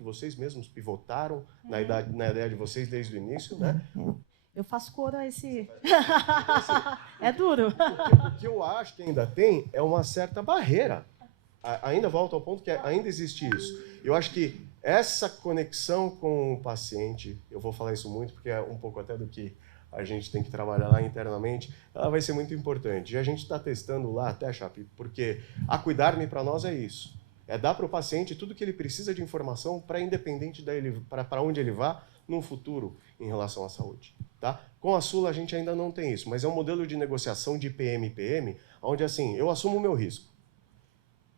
vocês mesmos pivotaram na ideia de vocês desde o início, né? Eu faço coro a esse... É duro. O que eu acho que ainda tem é uma certa barreira. Ainda volto ao ponto que ainda existe isso. Eu acho que essa conexão com o paciente, eu vou falar isso muito porque é um pouco até do que a gente tem que trabalhar lá internamente, ela vai ser muito importante. E a gente está testando lá até, Chape, porque a Cuidar-me para nós é isso. É dar para o paciente tudo que ele precisa de informação para independente para onde ele vá no futuro em relação à saúde. Tá? Com a Sul a gente ainda não tem isso, mas é um modelo de negociação de PM-PM, onde assim, eu assumo o meu risco.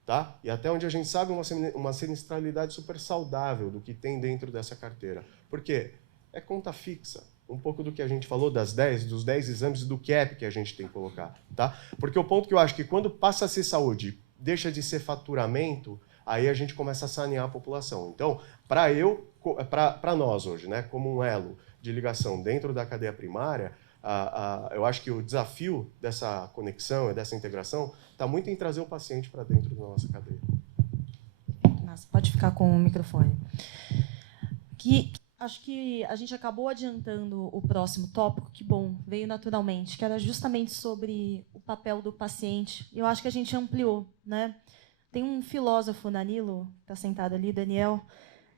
Tá? E até onde a gente sabe uma sinistralidade super saudável do que tem dentro dessa carteira. Por quê? É conta fixa. Um pouco do que a gente falou dos 10 exames e do cap que a gente tem que colocar. Tá? Porque o ponto que eu acho que quando passa a ser saúde, deixa de ser faturamento, aí a gente começa a sanear a população. Então, para nós hoje, né, como um elo de ligação dentro da cadeia primária, eu acho que o desafio dessa conexão e dessa integração está muito em trazer o paciente para dentro da nossa cadeia. Nossa, pode ficar com o microfone. Acho que a gente acabou adiantando o próximo tópico, que bom, veio naturalmente, que era justamente sobre o papel do paciente. Eu acho que a gente ampliou, né? Tem um filósofo, Danilo, que está sentado ali, Daniel,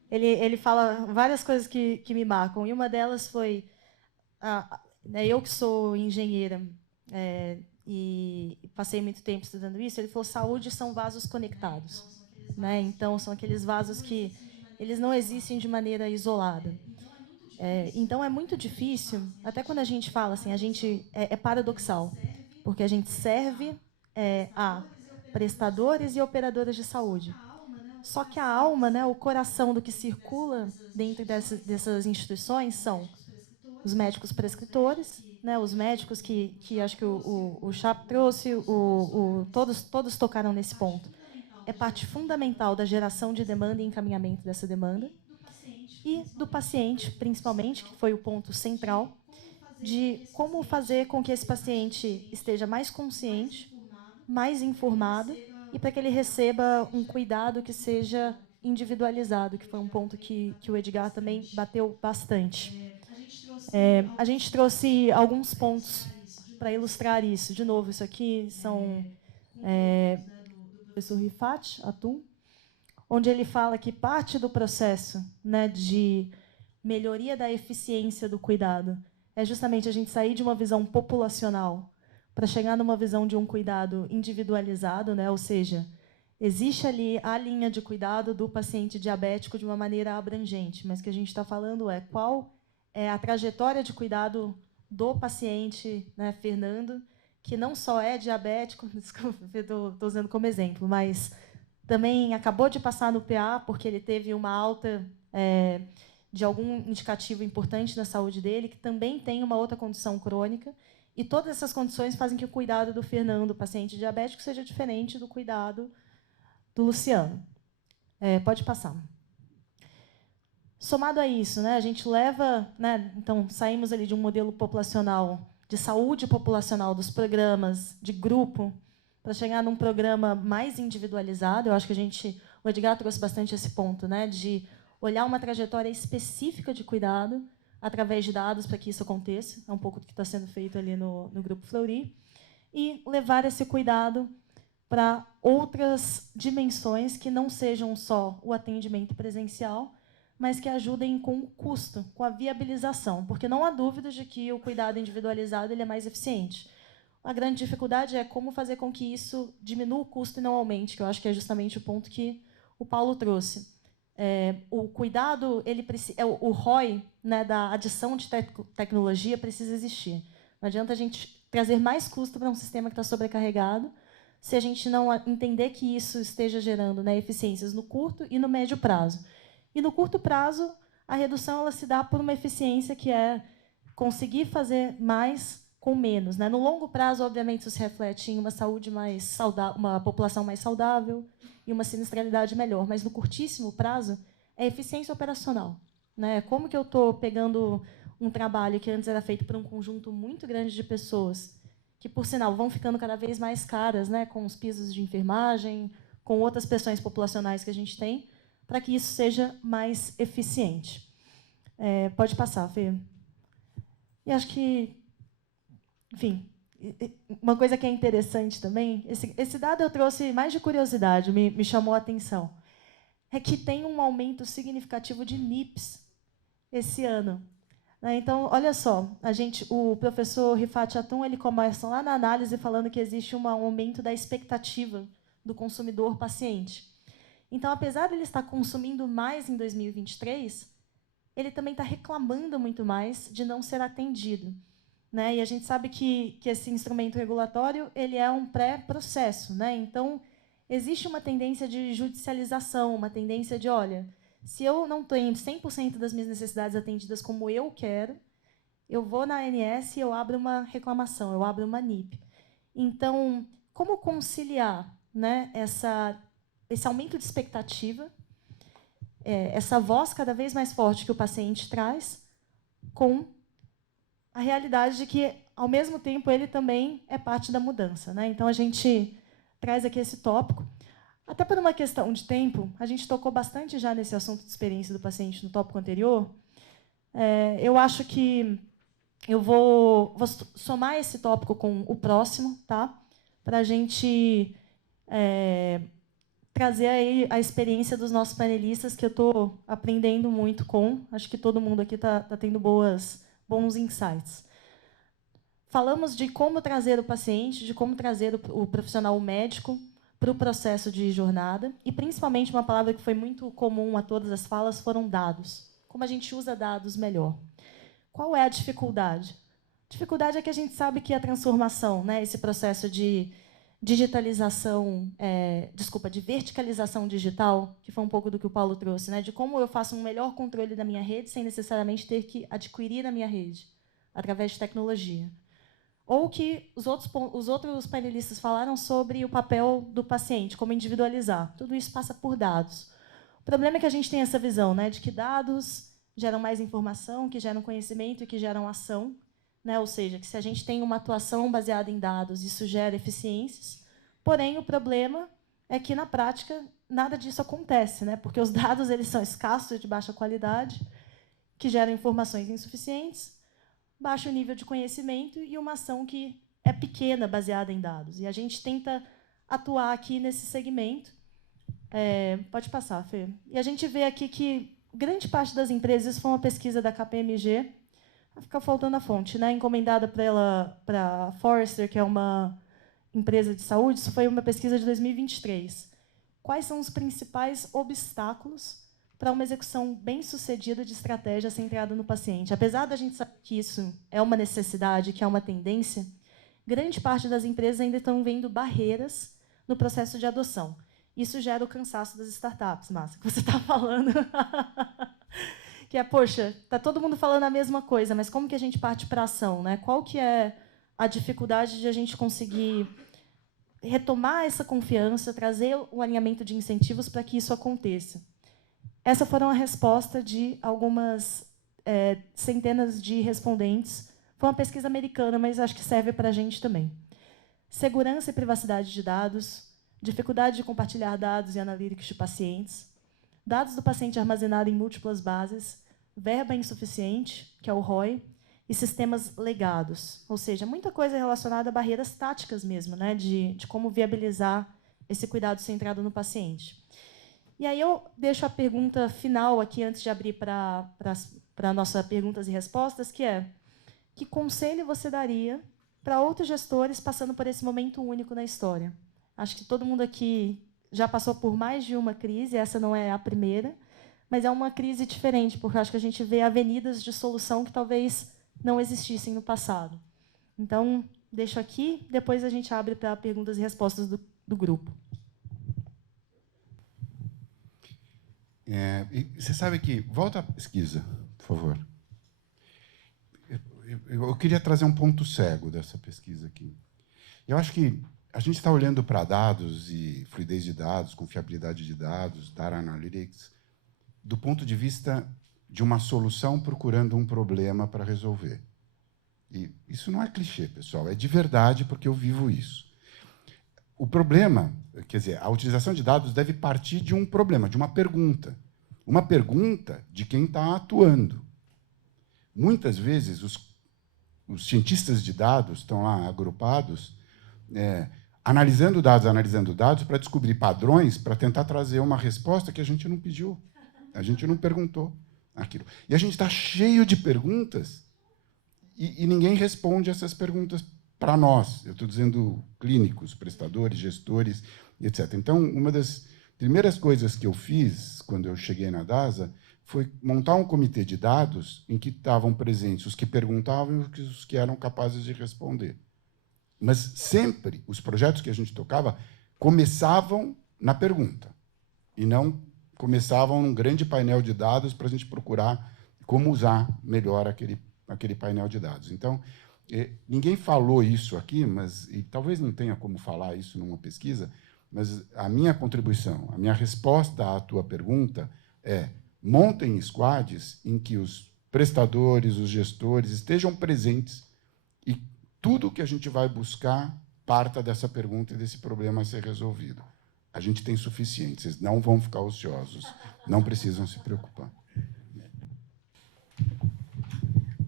ele fala várias coisas que me marcam, e uma delas foi, eu que sou engenheira e passei muito tempo estudando isso, ele falou, saúde são vasos conectados. Né? Então, são aqueles vasos que eles não existem de maneira isolada. Então, é muito difícil, até quando a gente fala assim, a gente é paradoxal, porque a gente serve a prestadores e operadoras de saúde. Só que a alma, né, o coração do que circula dentro dessas instituições são os médicos prescritores, né, os médicos que acho que o Chap trouxe, todos tocaram nesse ponto. É parte fundamental da geração de demanda e encaminhamento dessa demanda, e do paciente, principalmente, que foi o ponto central, de como fazer com que esse paciente esteja mais consciente, mais informado, e para que ele receba um cuidado que seja individualizado, que foi um ponto que o Edgar também bateu bastante. A gente trouxe alguns pontos para ilustrar isso. De novo, isso aqui são do professor Rifat Atum, onde ele fala que parte do processo, né, de melhoria da eficiência do cuidado é justamente a gente sair de uma visão populacional para chegar numa visão de um cuidado individualizado, né, ou seja, existe ali a linha de cuidado do paciente diabético de uma maneira abrangente, mas o que a gente está falando é qual é a trajetória de cuidado do paciente, né, Fernando, que não só é diabético, desculpa, estou usando como exemplo, mas também acabou de passar no PA porque ele teve uma alta de algum indicativo importante na saúde dele, que também tem uma outra condição crônica, e todas essas condições fazem que o cuidado do Fernando, paciente diabético, seja diferente do cuidado do Luciano. Pode passar. Somado a isso, né, a gente leva, né, então saímos ali de um modelo populacional, de saúde populacional, dos programas de grupo, para chegar num programa mais individualizado. Eu acho que o Edgar trouxe bastante esse ponto, né, de olhar uma trajetória específica de cuidado através de dados para que isso aconteça. É um pouco do que está sendo feito ali no Grupo Fleury, e levar esse cuidado para outras dimensões que não sejam só o atendimento presencial, mas que ajudem com o custo, com a viabilização, porque não há dúvida de que o cuidado individualizado ele é mais eficiente. A grande dificuldade é como fazer com que isso diminua o custo e não aumente, que eu acho que é justamente o ponto que o Paulo trouxe. O cuidado, o ROI, né, da adição de tecnologia precisa existir. Não adianta a gente trazer mais custo para um sistema que está sobrecarregado, se a gente não entender que isso esteja gerando, né, eficiências no curto e no médio prazo. E no curto prazo, a redução ela se dá por uma eficiência que é conseguir fazer mais com menos, né? No longo prazo, obviamente, isso se reflete em uma saúde mais saudável, uma população mais saudável e uma sinistralidade melhor. Mas no curtíssimo prazo, é eficiência operacional, né? Como que eu estou pegando um trabalho que antes era feito por um conjunto muito grande de pessoas, que, por sinal, vão ficando cada vez mais caras, né? Com os pisos de enfermagem, com outras pressões populacionais que a gente tem, para que isso seja mais eficiente. Pode passar, Fê. E acho que, enfim, uma coisa que é interessante também, esse dado eu trouxe mais de curiosidade, me chamou a atenção, é que tem um aumento significativo de NIPS esse ano. Então, olha só, o professor Rifat Atum, ele começa lá na análise falando que existe um aumento da expectativa do consumidor paciente. Então, apesar de ele estar consumindo mais em 2023, ele também está reclamando muito mais de não ser atendido, né? E a gente sabe que esse instrumento regulatório ele é um pré-processo, né? Então, existe uma tendência de judicialização, uma tendência de, olha, se eu não tenho 100% das minhas necessidades atendidas como eu quero, eu vou na ANS e eu abro uma reclamação, eu abro uma NIP. Então, como conciliar, né, essa esse aumento de expectativa, essa voz cada vez mais forte que o paciente traz, com a realidade de que, ao mesmo tempo, ele também é parte da mudança, né? Então, a gente traz aqui esse tópico. Até por uma questão de tempo, a gente tocou bastante já nesse assunto de experiência do paciente no tópico anterior. Eu acho que eu vou somar esse tópico com o próximo, tá? Para a gente trazer aí a experiência dos nossos panelistas, que eu estou aprendendo muito com. Acho que todo mundo aqui está tendo bons insights. Falamos de como trazer o paciente, de como trazer o profissional médico para o processo de jornada, e, principalmente, uma palavra que foi muito comum a todas as falas foram dados. Como a gente usa dados melhor. Qual é a dificuldade? A dificuldade é que a gente sabe que a transformação, né, esse processo de digitalização, de verticalização digital, que foi um pouco do que o Paulo trouxe, né, de como eu faço um melhor controle da minha rede sem necessariamente ter que adquirir a minha rede através de tecnologia. Ou que os outros panelistas falaram sobre o papel do paciente, como individualizar. Tudo isso passa por dados. O problema é que a gente tem essa visão, né, de que dados geram mais informação, que geram conhecimento e que geram ação, né? Ou seja, que se a gente tem uma atuação baseada em dados, isso gera eficiências. Porém, o problema é que, na prática, nada disso acontece, né? Porque os dados eles são escassos, de baixa qualidade, que geram informações insuficientes, baixo nível de conhecimento e uma ação que é pequena, baseada em dados. E a gente tenta atuar aqui nesse segmento. Pode passar, Fê. E a gente vê aqui que grande parte das empresas, isso foi uma pesquisa da KPMG, fica faltando a fonte, né? Encomendada para a Forrester, que é uma empresa de saúde, isso foi uma pesquisa de 2023. Quais são os principais obstáculos para uma execução bem-sucedida de estratégia centrada no paciente? Apesar da gente saber que isso é uma necessidade, que é uma tendência, grande parte das empresas ainda estão vendo barreiras no processo de adoção. Isso gera o cansaço das startups, Márcia, que você está falando. Que é, poxa, está todo mundo falando a mesma coisa, mas como que a gente parte para a ação, né? Qual que é a dificuldade de a gente conseguir retomar essa confiança, trazer o alinhamento de incentivos para que isso aconteça? Essa foram a resposta de algumas centenas de respondentes. Foi uma pesquisa americana, mas acho que serve para a gente também. Segurança e privacidade de dados, dificuldade de compartilhar dados e analytics de pacientes, dados do paciente armazenado em múltiplas bases, verba insuficiente, que é o ROI, e sistemas legados. Ou seja, muita coisa relacionada a barreiras táticas mesmo, né, de como viabilizar esse cuidado centrado no paciente. E aí eu deixo a pergunta final aqui, antes de abrir para a nossa perguntas e respostas, que é: que conselho você daria para outros gestores passando por esse momento único na história? Acho que todo mundo aqui já passou por mais de uma crise, essa não é a primeira, mas é uma crise diferente, porque acho que a gente vê avenidas de solução que talvez não existissem no passado. Então, deixo aqui, depois a gente abre para perguntas e respostas do grupo. E você sabe que... Volta à pesquisa, por favor. Eu queria trazer um ponto cego dessa pesquisa aqui. Eu acho que a gente está olhando para dados e fluidez de dados, confiabilidade de dados, data analytics, do ponto de vista de uma solução procurando um problema para resolver. E isso não é clichê, pessoal, é de verdade, porque eu vivo isso. O problema, quer dizer, a utilização de dados deve partir de um problema, de uma pergunta. Uma pergunta de quem está atuando. Muitas vezes, os cientistas de dados estão lá agrupados, analisando dados para descobrir padrões, para tentar trazer uma resposta que a gente não pediu, a gente não perguntou aquilo. E a gente está cheio de perguntas e ninguém responde essas perguntas para nós. Eu estou dizendo clínicos, prestadores, gestores, etc. Então, uma das primeiras coisas que eu fiz quando eu cheguei na DASA foi montar um comitê de dados em que estavam presentes os que perguntavam e os que eram capazes de responder. Mas sempre os projetos que a gente tocava começavam na pergunta e não começavam num grande painel de dados para a gente procurar como usar melhor aquele painel de dados. Então, ninguém falou isso aqui, mas e talvez não tenha como falar isso numa pesquisa, Mas a minha contribuição, a minha resposta à tua pergunta é: montem squads em que os prestadores, os gestores estejam presentes e tudo que a gente vai buscar parta dessa pergunta e desse problema a ser resolvido. A gente tem suficiente, vocês não vão ficar ociosos, não precisam se preocupar.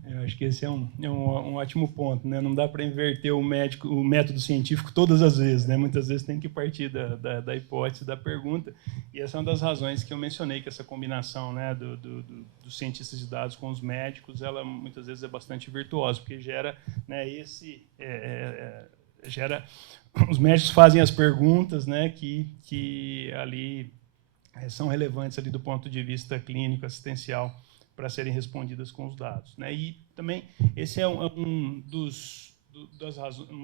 Eu acho que esse é um ótimo ponto, né? Não dá para inverter o método científico todas as vezes, né? Muitas vezes tem que partir da hipótese, da pergunta. E essa é uma das razões que eu mencionei, que essa combinação, né, dos cientistas de dados com os médicos, ela muitas vezes é bastante virtuosa, porque gera, né, os médicos fazem as perguntas, né, que ali são relevantes ali do ponto de vista clínico, assistencial, para serem respondidas com os dados, né? E também esse é uma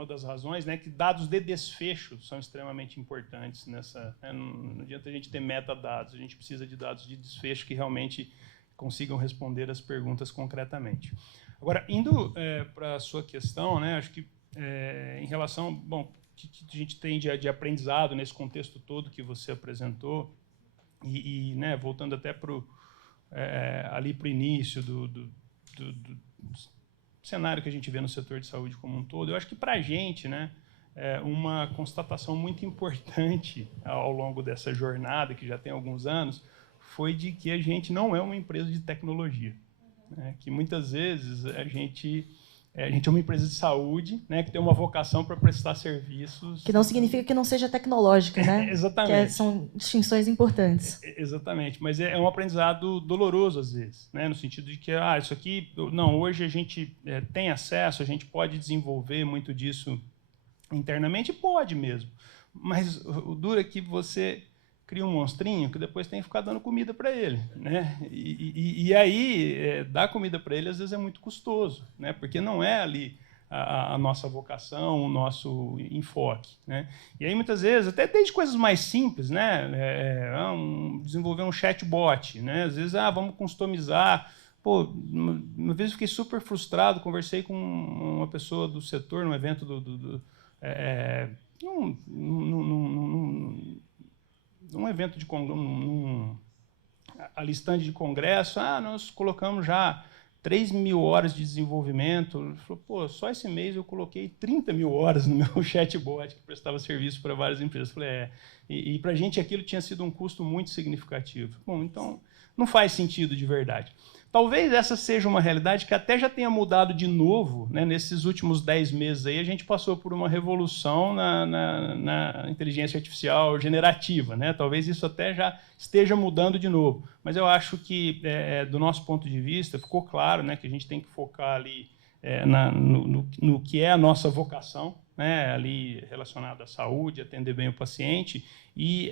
das razões, né, que dados de desfecho são extremamente importantes nessa, né? Não adianta a gente ter metadados, a gente precisa de dados de desfecho que realmente consigam responder as perguntas concretamente. Agora, indo para a sua questão, né, acho que em relação, bom, que a gente tem de aprendizado nesse contexto todo que você apresentou, e né, voltando até ali para o início do cenário que a gente vê no setor de saúde como um todo, eu acho que para a gente, né, uma constatação muito importante ao longo dessa jornada, que já tem alguns anos, foi de que a gente não é uma empresa de tecnologia, né, que muitas vezes a gente é uma empresa de saúde, né, que tem uma vocação para prestar serviços. Que não significa que não seja tecnológica, né? Exatamente. São distinções importantes. Exatamente, mas é um aprendizado doloroso às vezes, né, no sentido de que isso aqui, não, hoje a gente tem acesso, a gente pode desenvolver muito disso internamente, pode mesmo, mas o duro é que você cria um monstrinho que depois tem que ficar dando comida para ele, né? E aí, dar comida para ele, às vezes, é muito custoso, né? Porque não é ali a nossa vocação, o nosso enfoque, né? E aí, muitas vezes, até desde coisas mais simples, né? Desenvolver um chatbot, né? Às vezes, vamos customizar. Pô, uma vez eu fiquei super frustrado, conversei com uma pessoa do setor, num evento num evento de stand de congresso, nós colocamos já 3.000 horas de desenvolvimento. Ele falou, pô, só esse mês eu coloquei 30.000 horas no meu chatbot que prestava serviço para várias empresas. Eu falei, e para a gente aquilo tinha sido um custo muito significativo. Bom, então não faz sentido de verdade. Talvez essa seja uma realidade que até já tenha mudado de novo, né? Nesses últimos 10 meses aí, a gente passou por uma revolução na inteligência artificial generativa, né? Talvez isso até já esteja mudando de novo. Mas eu acho que, do nosso ponto de vista, ficou claro, né, que a gente tem que focar ali no que é a nossa vocação, né, ali relacionado à saúde, atender bem o paciente, e,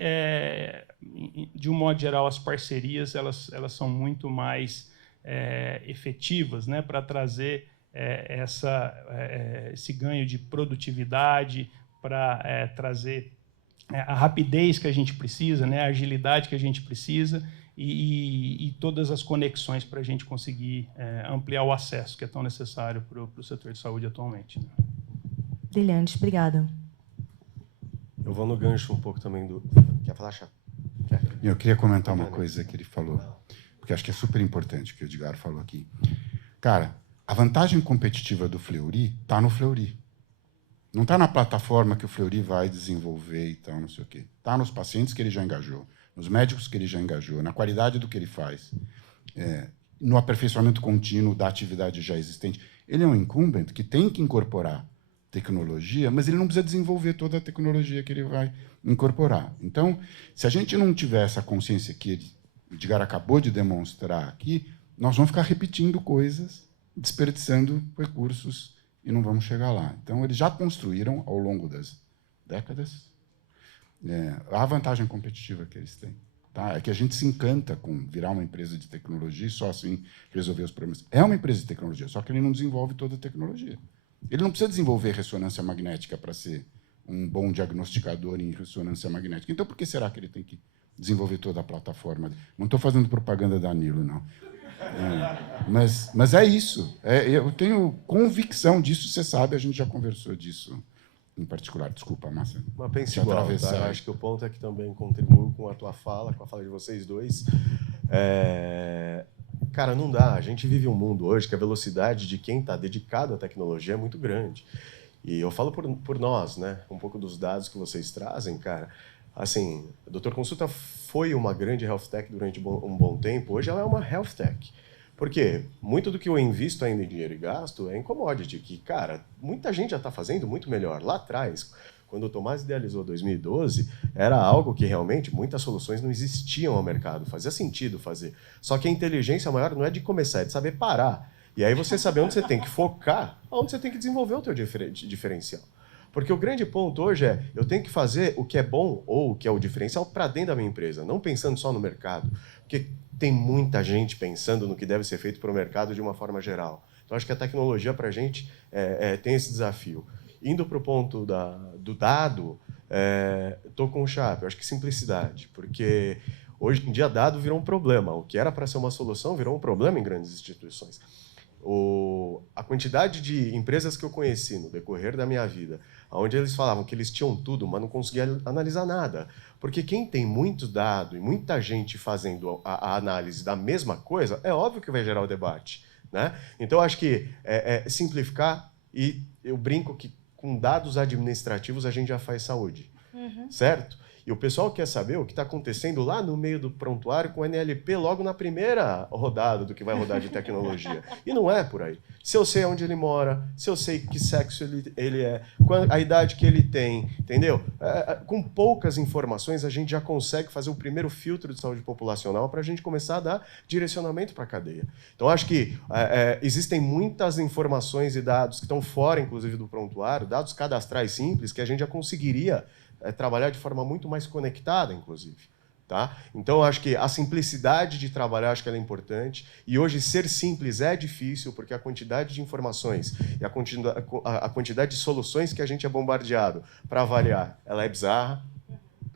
de um modo geral, as parcerias elas são muito mais efetivas, né, para trazer esse ganho de produtividade, para trazer a rapidez que a gente precisa, né, a agilidade que a gente precisa e todas as conexões para a gente conseguir ampliar o acesso que é tão necessário para o setor de saúde atualmente. Brilhante, obrigada. Eu vou no gancho um pouco também do... Quer falar, Chá? Eu queria comentar uma coisa que ele falou, porque acho que é super importante o que o Edgar falou aqui. Cara, a vantagem competitiva do Fleury está no Fleury. Não está na plataforma que o Fleury vai desenvolver e tal, não sei o quê. Está nos pacientes que ele já engajou, nos médicos que ele já engajou, na qualidade do que ele faz, no aperfeiçoamento contínuo da atividade já existente. Ele é um incumbent que tem que incorporar tecnologia, mas ele não precisa desenvolver toda a tecnologia que ele vai incorporar. Então, se a gente não tiver essa consciência que o Edgar acabou de demonstrar aqui, nós vamos ficar repetindo coisas, desperdiçando recursos e não vamos chegar lá. Então, eles já construíram, ao longo das décadas, a vantagem competitiva que eles têm. Tá? É que a gente se encanta com virar uma empresa de tecnologia e só assim resolver os problemas. É uma empresa de tecnologia, só que ele não desenvolve toda a tecnologia. Ele não precisa desenvolver ressonância magnética para ser um bom diagnosticador em ressonância magnética. Então, por que será que ele tem que desenvolver toda a plataforma? Não estou fazendo propaganda da Nilo, não. Mas é isso. Eu tenho convicção disso, você sabe, a gente já conversou disso em particular. Desculpa, Márcia. Mas pense Te igual, atravessar. tá? Eu acho que o ponto é que também contribuo com a tua fala, com a fala de vocês dois. Cara, não dá. A gente vive um mundo hoje que a velocidade de quem está dedicado à tecnologia é muito grande. E eu falo por nós, né? Um pouco dos dados que vocês trazem, cara. Assim, a Doutor Consulta foi uma grande health tech durante um bom tempo. Hoje ela é uma health tech. Por quê? Muito do que eu invisto ainda em dinheiro e gasto é em commodity, que, cara, muita gente já está fazendo muito melhor. Lá atrás, quando o Tomás idealizou 2012, era algo que realmente muitas soluções não existiam ao mercado. Fazia sentido fazer. Só que a inteligência maior não é de começar, é de saber parar. E aí você saber onde você tem que focar, onde você tem que desenvolver o teu diferencial. Porque o grande ponto hoje é, eu tenho que fazer o que é bom ou o que é o diferencial para dentro da minha empresa, não pensando só no mercado. Porque tem muita gente pensando no que deve ser feito para o mercado de uma forma geral. Então, acho que a tecnologia, para a gente, tem esse desafio. Indo para o ponto do dado, estou com o Chape, eu acho que simplicidade, porque hoje em dia dado virou um problema. O que era para ser uma solução virou um problema em grandes instituições. A quantidade de empresas que eu conheci no decorrer da minha vida, onde eles falavam que eles tinham tudo, mas não conseguiam analisar nada. Porque quem tem muito dado e muita gente fazendo a análise da mesma coisa, é óbvio que vai gerar o debate, né? Então, acho que simplificar, e eu brinco que com dados administrativos a gente já faz saúde, certo? E o pessoal quer saber o que está acontecendo lá no meio do prontuário com o NLP logo na primeira rodada do que vai rodar de tecnologia. E não é por aí. Se eu sei onde ele mora, se eu sei que sexo ele é, a idade que ele tem, entendeu? Com poucas informações, a gente já consegue fazer o primeiro filtro de saúde populacional para a gente começar a dar direcionamento para a cadeia. Então, acho que existem muitas informações e dados que estão fora, inclusive, do prontuário, dados cadastrais simples, que a gente já conseguiria trabalhar de forma muito mais conectada, inclusive. Tá? Então, acho que a simplicidade de trabalhar, acho que ela é importante. E hoje, ser simples é difícil, porque a quantidade de informações e a quantidade de soluções que a gente é bombardeado para avaliar, ela é bizarra.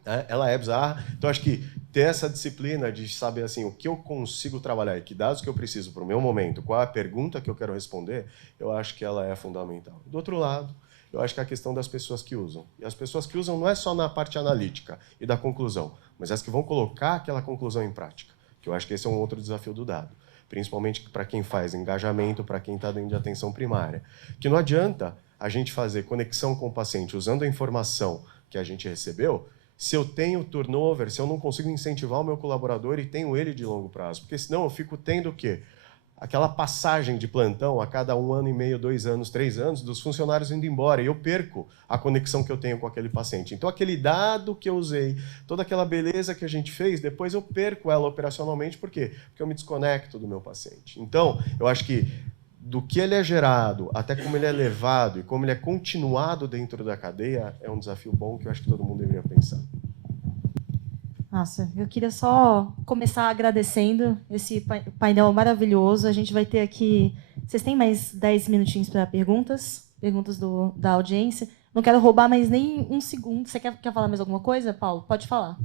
Né? Ela é bizarra. Então, acho que ter essa disciplina de saber assim, o que eu consigo trabalhar e que dados que eu preciso para o meu momento, qual é a pergunta que eu quero responder, eu acho que ela é fundamental. Do outro lado, eu acho que é a questão das pessoas que usam. E as pessoas que usam não é só na parte analítica e da conclusão, mas as que vão colocar aquela conclusão em prática, que eu acho que esse é um outro desafio do dado, principalmente para quem faz engajamento, para quem está dentro de atenção primária. Que não adianta a gente fazer conexão com o paciente usando a informação que a gente recebeu, se eu tenho turnover, se eu não consigo incentivar o meu colaborador e tenho ele de longo prazo, porque senão eu fico tendo o quê? Aquela passagem de plantão a cada 1 ano e meio, 2 anos, 3 anos, dos funcionários indo embora, e eu perco a conexão que eu tenho com aquele paciente. Então, aquele dado que eu usei, toda aquela beleza que a gente fez, depois eu perco ela operacionalmente, por quê? Porque eu me desconecto do meu paciente. Então, eu acho que do que ele é gerado, até como ele é levado e como ele é continuado dentro da cadeia, é um desafio bom que eu acho que todo mundo deveria pensar. Nossa, eu queria só começar agradecendo esse painel maravilhoso. A gente vai ter aqui... Vocês têm mais 10 minutinhos para perguntas da audiência. Não quero roubar mais nem um segundo. Você quer falar mais alguma coisa, Paulo? Pode falar.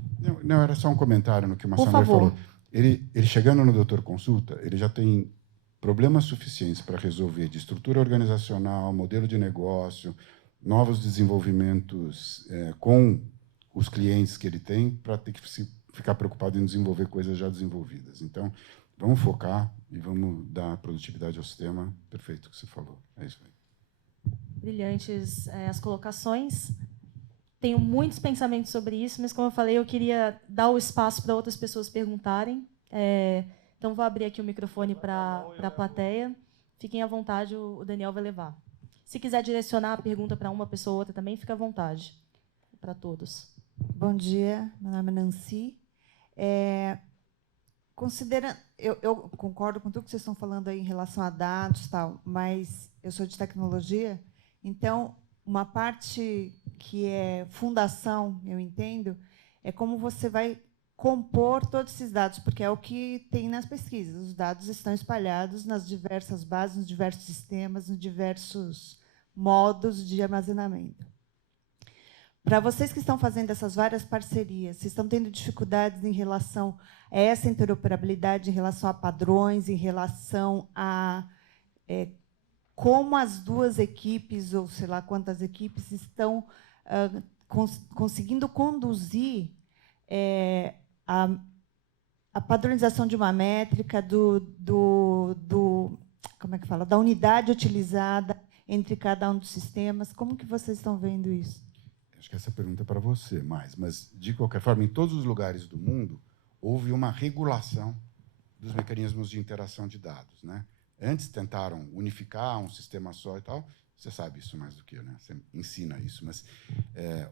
Não, era só um comentário no que o Massander falou. Ele chegando no Doutor Consulta, ele já tem problemas suficientes para resolver de estrutura organizacional, modelo de negócio, novos desenvolvimentos com os clientes que ele tem, para ter que ficar preocupado em desenvolver coisas já desenvolvidas. Então, vamos focar e vamos dar produtividade ao sistema. Perfeito o que você falou. É isso aí. Brilhantes as colocações. Tenho muitos pensamentos sobre isso, mas, como eu falei, eu queria dar o espaço para outras pessoas perguntarem. Então, vou abrir aqui o microfone para a plateia. Fiquem à vontade, o Daniel vai levar. Se quiser direcionar a pergunta para uma pessoa ou outra também, fica à vontade. Para todos. Bom dia, meu nome é Nancy. Eu concordo com tudo que vocês estão falando aí em relação a dados, tal, mas eu sou de tecnologia, então uma parte que é fundação, eu entendo, é como você vai compor todos esses dados, porque é o que tem nas pesquisas. Os dados estão espalhados nas diversas bases, nos diversos sistemas, nos diversos modos de armazenamento. Para vocês que estão fazendo essas várias parcerias, vocês estão tendo dificuldades em relação a essa interoperabilidade, em relação a padrões, em relação a como as duas equipes, ou sei lá quantas equipes, estão conseguindo conduzir a padronização de uma métrica como é que fala, da unidade utilizada entre cada um dos sistemas. Como que vocês estão vendo isso? Acho que essa pergunta é para você mais, mas, de qualquer forma, em todos os lugares do mundo, houve uma regulação dos mecanismos de interação de dados, né? Antes tentaram unificar um sistema só e tal. Você sabe isso mais do que eu, né? Você ensina isso. Mas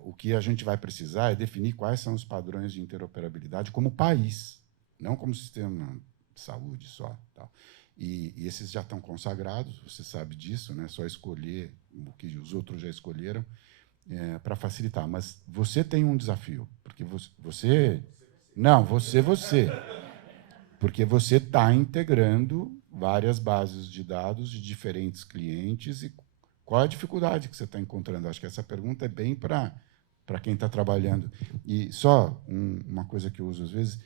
o que a gente vai precisar é definir quais são os padrões de interoperabilidade como país, não como sistema de saúde só. Tal. E esses já estão consagrados, você sabe disso, né? Só escolher o que os outros já escolheram para facilitar. Mas você tem um desafio, porque você... Não, você. Porque você está integrando várias bases de dados de diferentes clientes. E qual é a dificuldade que você está encontrando? Acho que essa pergunta é bem para quem está trabalhando. E só uma coisa que eu uso às vezes,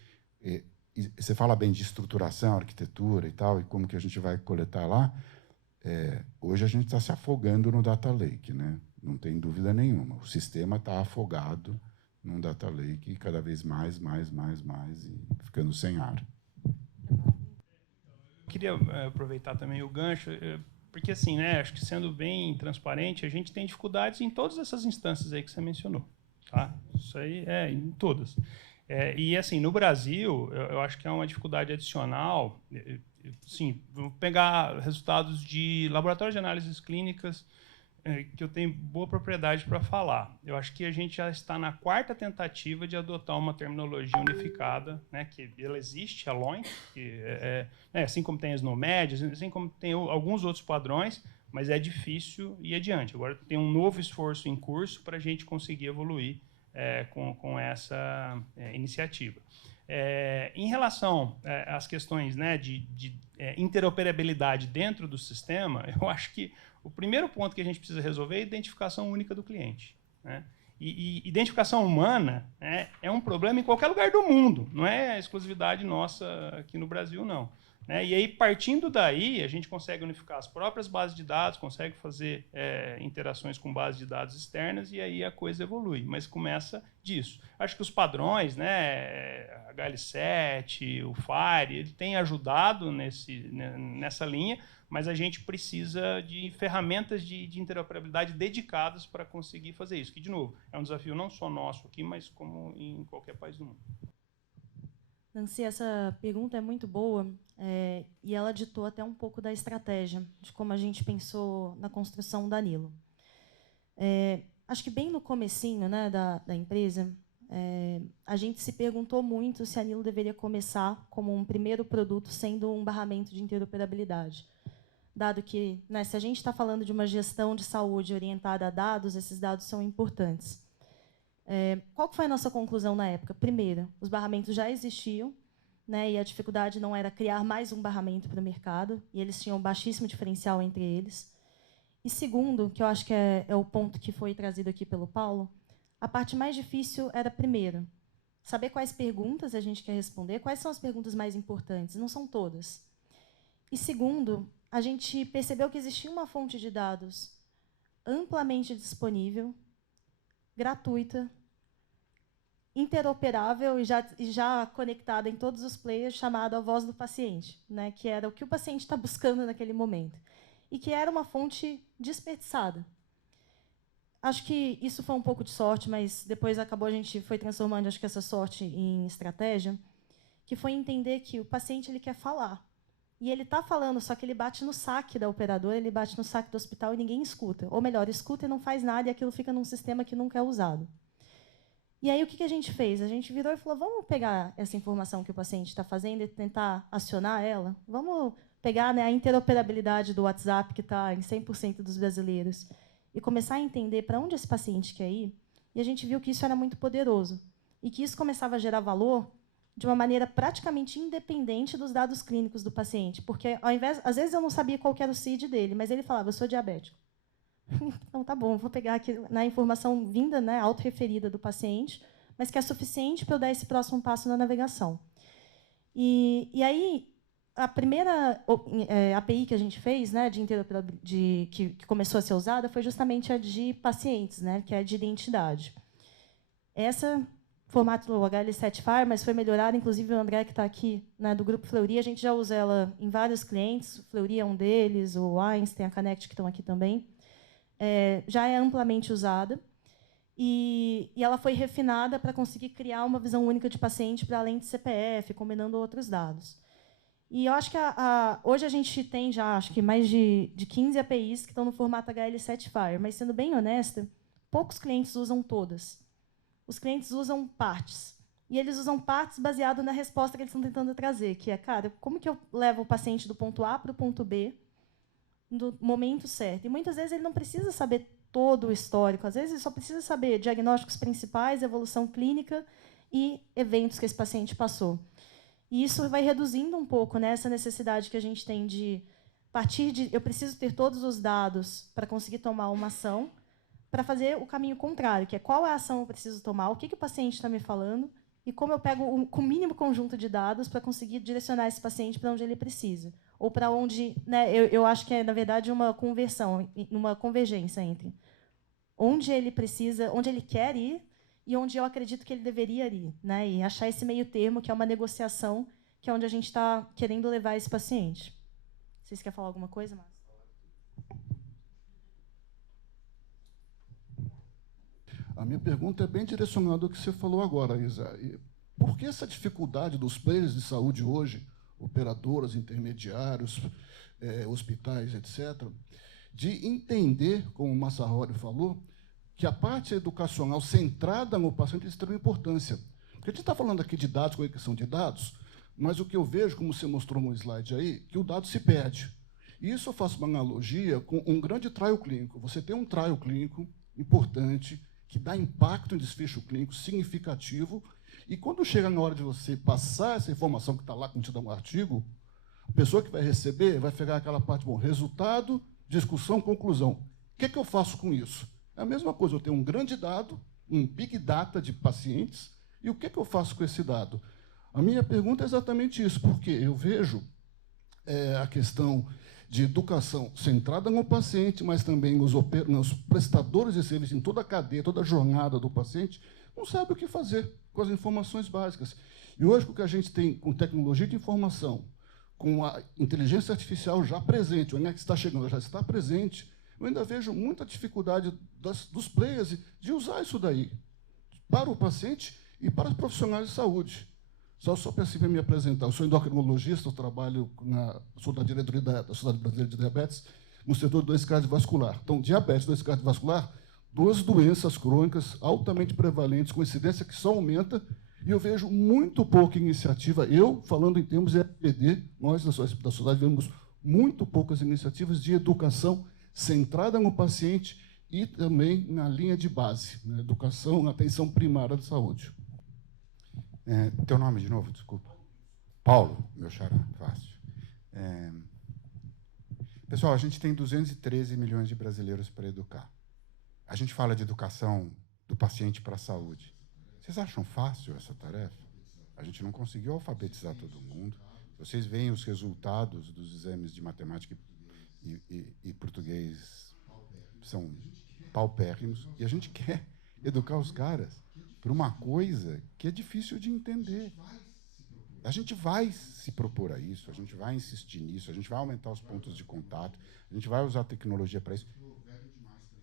você fala bem de estruturação, arquitetura e tal, e como que a gente vai coletar lá. Hoje a gente está se afogando no data lake, né? Não tem dúvida nenhuma. O sistema está afogado num data lake, cada vez mais, e ficando sem ar. Queria aproveitar também o gancho, porque assim, né, acho que sendo bem transparente, a gente tem dificuldades em todas essas instâncias aí que você mencionou, tá? Isso aí em todas. E assim, no Brasil, eu acho que é uma dificuldade adicional. Sim, vou pegar resultados de laboratórios de análises clínicas que eu tenho boa propriedade para falar. Eu acho que a gente já está na 4ª tentativa de adotar uma terminologia unificada, né, que ela existe, a LOIN, que assim como tem as NOMED, assim como tem alguns outros padrões, mas é difícil ir adiante. Agora tem um novo esforço em curso para a gente conseguir evoluir com essa iniciativa. Em relação às questões, né, de interoperabilidade dentro do sistema, eu acho que o primeiro ponto que a gente precisa resolver é a identificação única do cliente, né? E identificação humana é um problema em qualquer lugar do mundo, não é exclusividade nossa aqui no Brasil, não. Né? E aí, partindo daí, a gente consegue unificar as próprias bases de dados, consegue fazer interações com bases de dados externas, e aí a coisa evolui. Mas começa disso. Acho que os padrões, né, HL7, o FAIR, ele tem ajudado nessa linha, mas a gente precisa de ferramentas de interoperabilidade dedicadas para conseguir fazer isso. Que, de novo, é um desafio não só nosso aqui, mas como em qualquer país do mundo. Nancy, essa pergunta é muito boa e ela ditou até um pouco da estratégia, de como a gente pensou na construção da Nilo. Acho que bem no comecinho, né, da empresa, a gente se perguntou muito se a Nilo deveria começar como um primeiro produto sendo um barramento de interoperabilidade. Dado que, né, se a gente está falando de uma gestão de saúde orientada a dados, esses dados são importantes. Qual foi a nossa conclusão na época? Primeiro, os barramentos já existiam, né, e a dificuldade não era criar mais um barramento para o mercado, e eles tinham um baixíssimo diferencial entre eles. E segundo, que eu acho que é o ponto que foi trazido aqui pelo Paulo, a parte mais difícil era, primeiro, saber quais perguntas a gente quer responder, quais são as perguntas mais importantes, não são todas. E segundo, a gente percebeu que existia uma fonte de dados amplamente disponível, gratuita, interoperável e já conectada em todos os players, chamada a voz do paciente, né, que era o que o paciente está buscando naquele momento, e que era uma fonte desperdiçada. Acho que isso foi um pouco de sorte, mas depois a gente foi transformando, acho que essa sorte em estratégia, que foi entender que o paciente ele quer falar. E ele está falando, só que ele bate no saque da operadora, ele bate no saque do hospital e ninguém escuta. Ou melhor, escuta e não faz nada, e aquilo fica num sistema que nunca é usado. E aí, o que a gente fez? A gente virou e falou, vamos pegar essa informação que o paciente está fazendo e tentar acionar ela? Vamos pegar, né, a interoperabilidade do WhatsApp, que está em 100% dos brasileiros, e começar a entender para onde esse paciente quer ir? E a gente viu que isso era muito poderoso. E que isso começava a gerar valor de uma maneira praticamente independente dos dados clínicos do paciente. Porque, às vezes, eu não sabia qual que era o CID dele, mas ele falava, eu sou diabético. Então, tá bom, vou pegar aqui na informação vinda, né, autorreferida do paciente, mas que é suficiente para eu dar esse próximo passo na navegação. E aí, a primeira API que a gente fez, né, de interoperabilidade, que começou a ser usada, foi justamente a de pacientes, né, que é a de identidade. Essa formato do HL7 mas foi melhorada, inclusive o André, que está aqui, né, do Grupo Fleury, a gente já usa ela em vários clientes, o Fleury é um deles, o Einstein, a Connect, que estão aqui também. Já é amplamente usada, e ela foi refinada para conseguir criar uma visão única de paciente para além de CPF, combinando outros dados. E eu acho que hoje a gente tem já, acho que mais de 15 APIs que estão no formato HL7 mas, sendo bem honesta, poucos clientes usam todas. Os clientes usam partes. E eles usam partes baseado na resposta que eles estão tentando trazer, que é, cara, como que eu levo o paciente do ponto A para o ponto B no momento certo? E muitas vezes ele não precisa saber todo o histórico, às vezes ele só precisa saber diagnósticos principais, evolução clínica e eventos que esse paciente passou. E isso vai reduzindo um pouco, né, essa necessidade que a gente tem de partir de eu preciso ter todos os dados para conseguir tomar uma ação, para fazer o caminho contrário, que é qual é a ação que eu preciso tomar, o que o paciente está me falando, e como eu pego o mínimo conjunto de dados para conseguir direcionar esse paciente para onde ele precisa. Ou para onde, né, eu acho que é, na verdade, uma conversão, uma convergência entre onde ele precisa, onde ele quer ir e onde eu acredito que ele deveria ir, né? E achar esse meio termo, que é uma negociação, que é onde a gente está querendo levar esse paciente. Vocês querem falar alguma coisa, Márcio? A minha pergunta é bem direcionada ao que você falou agora, Isa. Por que essa dificuldade dos players de saúde hoje, operadoras, intermediários, hospitais, etc., de entender, como o Massaroli falou, que a parte educacional centrada no paciente é de extrema importância? Porque a gente está falando aqui de dados, conexão de dados, mas o que eu vejo, como você mostrou no slide aí, que o dado se perde. E isso eu faço uma analogia com um grande trial clínico. Você tem um trial clínico importante, que dá impacto em desfecho clínico significativo, e quando chega na hora de você passar essa informação que está lá contida no artigo, a pessoa que vai receber vai pegar aquela parte, bom, resultado, discussão, conclusão. O que é que eu faço com isso? É a mesma coisa, eu tenho um grande dado, um big data de pacientes, e o que é que eu faço com esse dado? A minha pergunta é exatamente isso, porque eu vejo a questão de educação centrada no paciente, mas também nos prestadores de serviço, em toda a cadeia, toda a jornada do paciente, não sabe o que fazer com as informações básicas. E hoje, com o que a gente tem com tecnologia de informação, com a inteligência artificial já presente, o Next está chegando, já está presente, eu ainda vejo muita dificuldade dos players de usar isso daí para o paciente e para os profissionais de saúde. Só para me apresentar, eu sou endocrinologista, sou da diretoria da Sociedade Brasileira de Diabetes, no setor 2 cardiovascular. Então, diabetes 2 cardiovascular, duas doenças crônicas altamente prevalentes, com incidência que só aumenta, e eu vejo muito pouca iniciativa. Eu, falando em termos de RPD, nós da sociedade vemos muito poucas iniciativas de educação centrada no paciente e também na linha de base, na educação, na atenção primária da saúde. Teu nome de novo, desculpa. Paulo, meu xará, fácil. Pessoal, a gente tem 213 milhões de brasileiros para educar. A gente fala de educação do paciente para a saúde. Vocês acham fácil essa tarefa? A gente não conseguiu alfabetizar todo mundo. Vocês veem os resultados dos exames de matemática e português, são paupérrimos, e a gente quer educar os caras para uma coisa que é difícil de entender. A gente vai se propor a isso, a gente vai insistir nisso, a gente vai aumentar os pontos de contato, a gente vai usar a tecnologia para isso.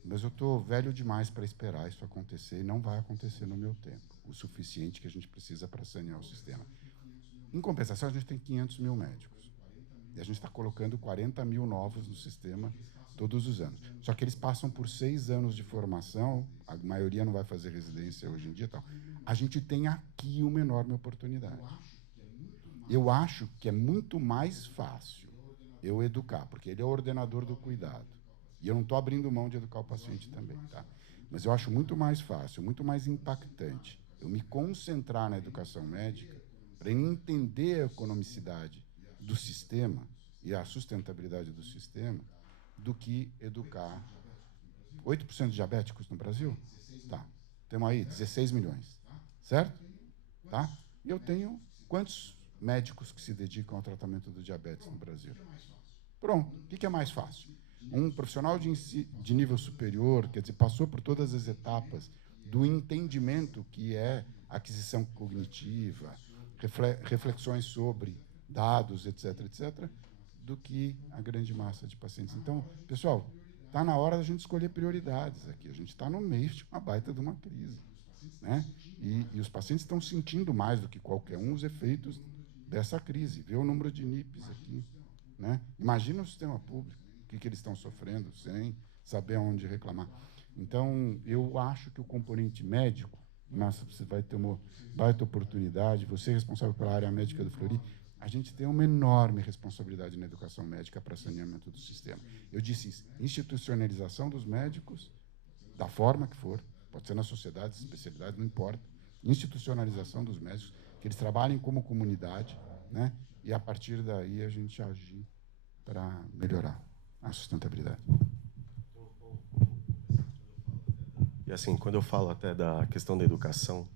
Mas eu estou velho demais para esperar isso acontecer, e não vai acontecer no meu tempo, o suficiente que a gente precisa para sanear o sistema. Em compensação, a gente tem 500 mil médicos. E a gente está colocando 40 mil novos no sistema todos os anos. Só que eles passam por 6 anos de formação, a maioria não vai fazer residência hoje em dia. Tal. A gente tem aqui uma enorme oportunidade. Eu acho que é muito mais fácil eu educar, porque ele é o ordenador do cuidado. E eu não estou abrindo mão de educar o paciente também. Tá? Mas eu acho muito mais fácil, muito mais impactante eu me concentrar na educação médica para entender a economicidade do sistema e a sustentabilidade do sistema, do que educar 8% de diabéticos no Brasil? Tá. Temos aí 16 milhões. Certo? Tá? E eu tenho quantos médicos que se dedicam ao tratamento do diabetes no Brasil. Pronto. O que é mais fácil? Um profissional de nível superior, quer dizer, passou por todas as etapas do entendimento que é aquisição cognitiva, reflexões sobre dados, etc., etc., do que a grande massa de pacientes. Então, pessoal, está na hora da gente escolher prioridades aqui. A gente está no meio de uma baita de uma crise, né? E os pacientes estão sentindo mais do que qualquer um os efeitos dessa crise. Vê o número de NIPs aqui, né? Imagina o sistema público, o que eles estão sofrendo, sem saber aonde reclamar. Então, eu acho que o componente médico, nossa, você vai ter uma baita oportunidade, você é responsável pela área médica do Fleury, a gente tem uma enorme responsabilidade na educação médica para saneamento do sistema. Eu disse isso, institucionalização dos médicos, da forma que for, pode ser na sociedade, especialidade, não importa, institucionalização dos médicos, que eles trabalhem como comunidade, né? E, a partir daí, a gente agir para melhorar a sustentabilidade. E assim, quando eu falo até da questão da educação,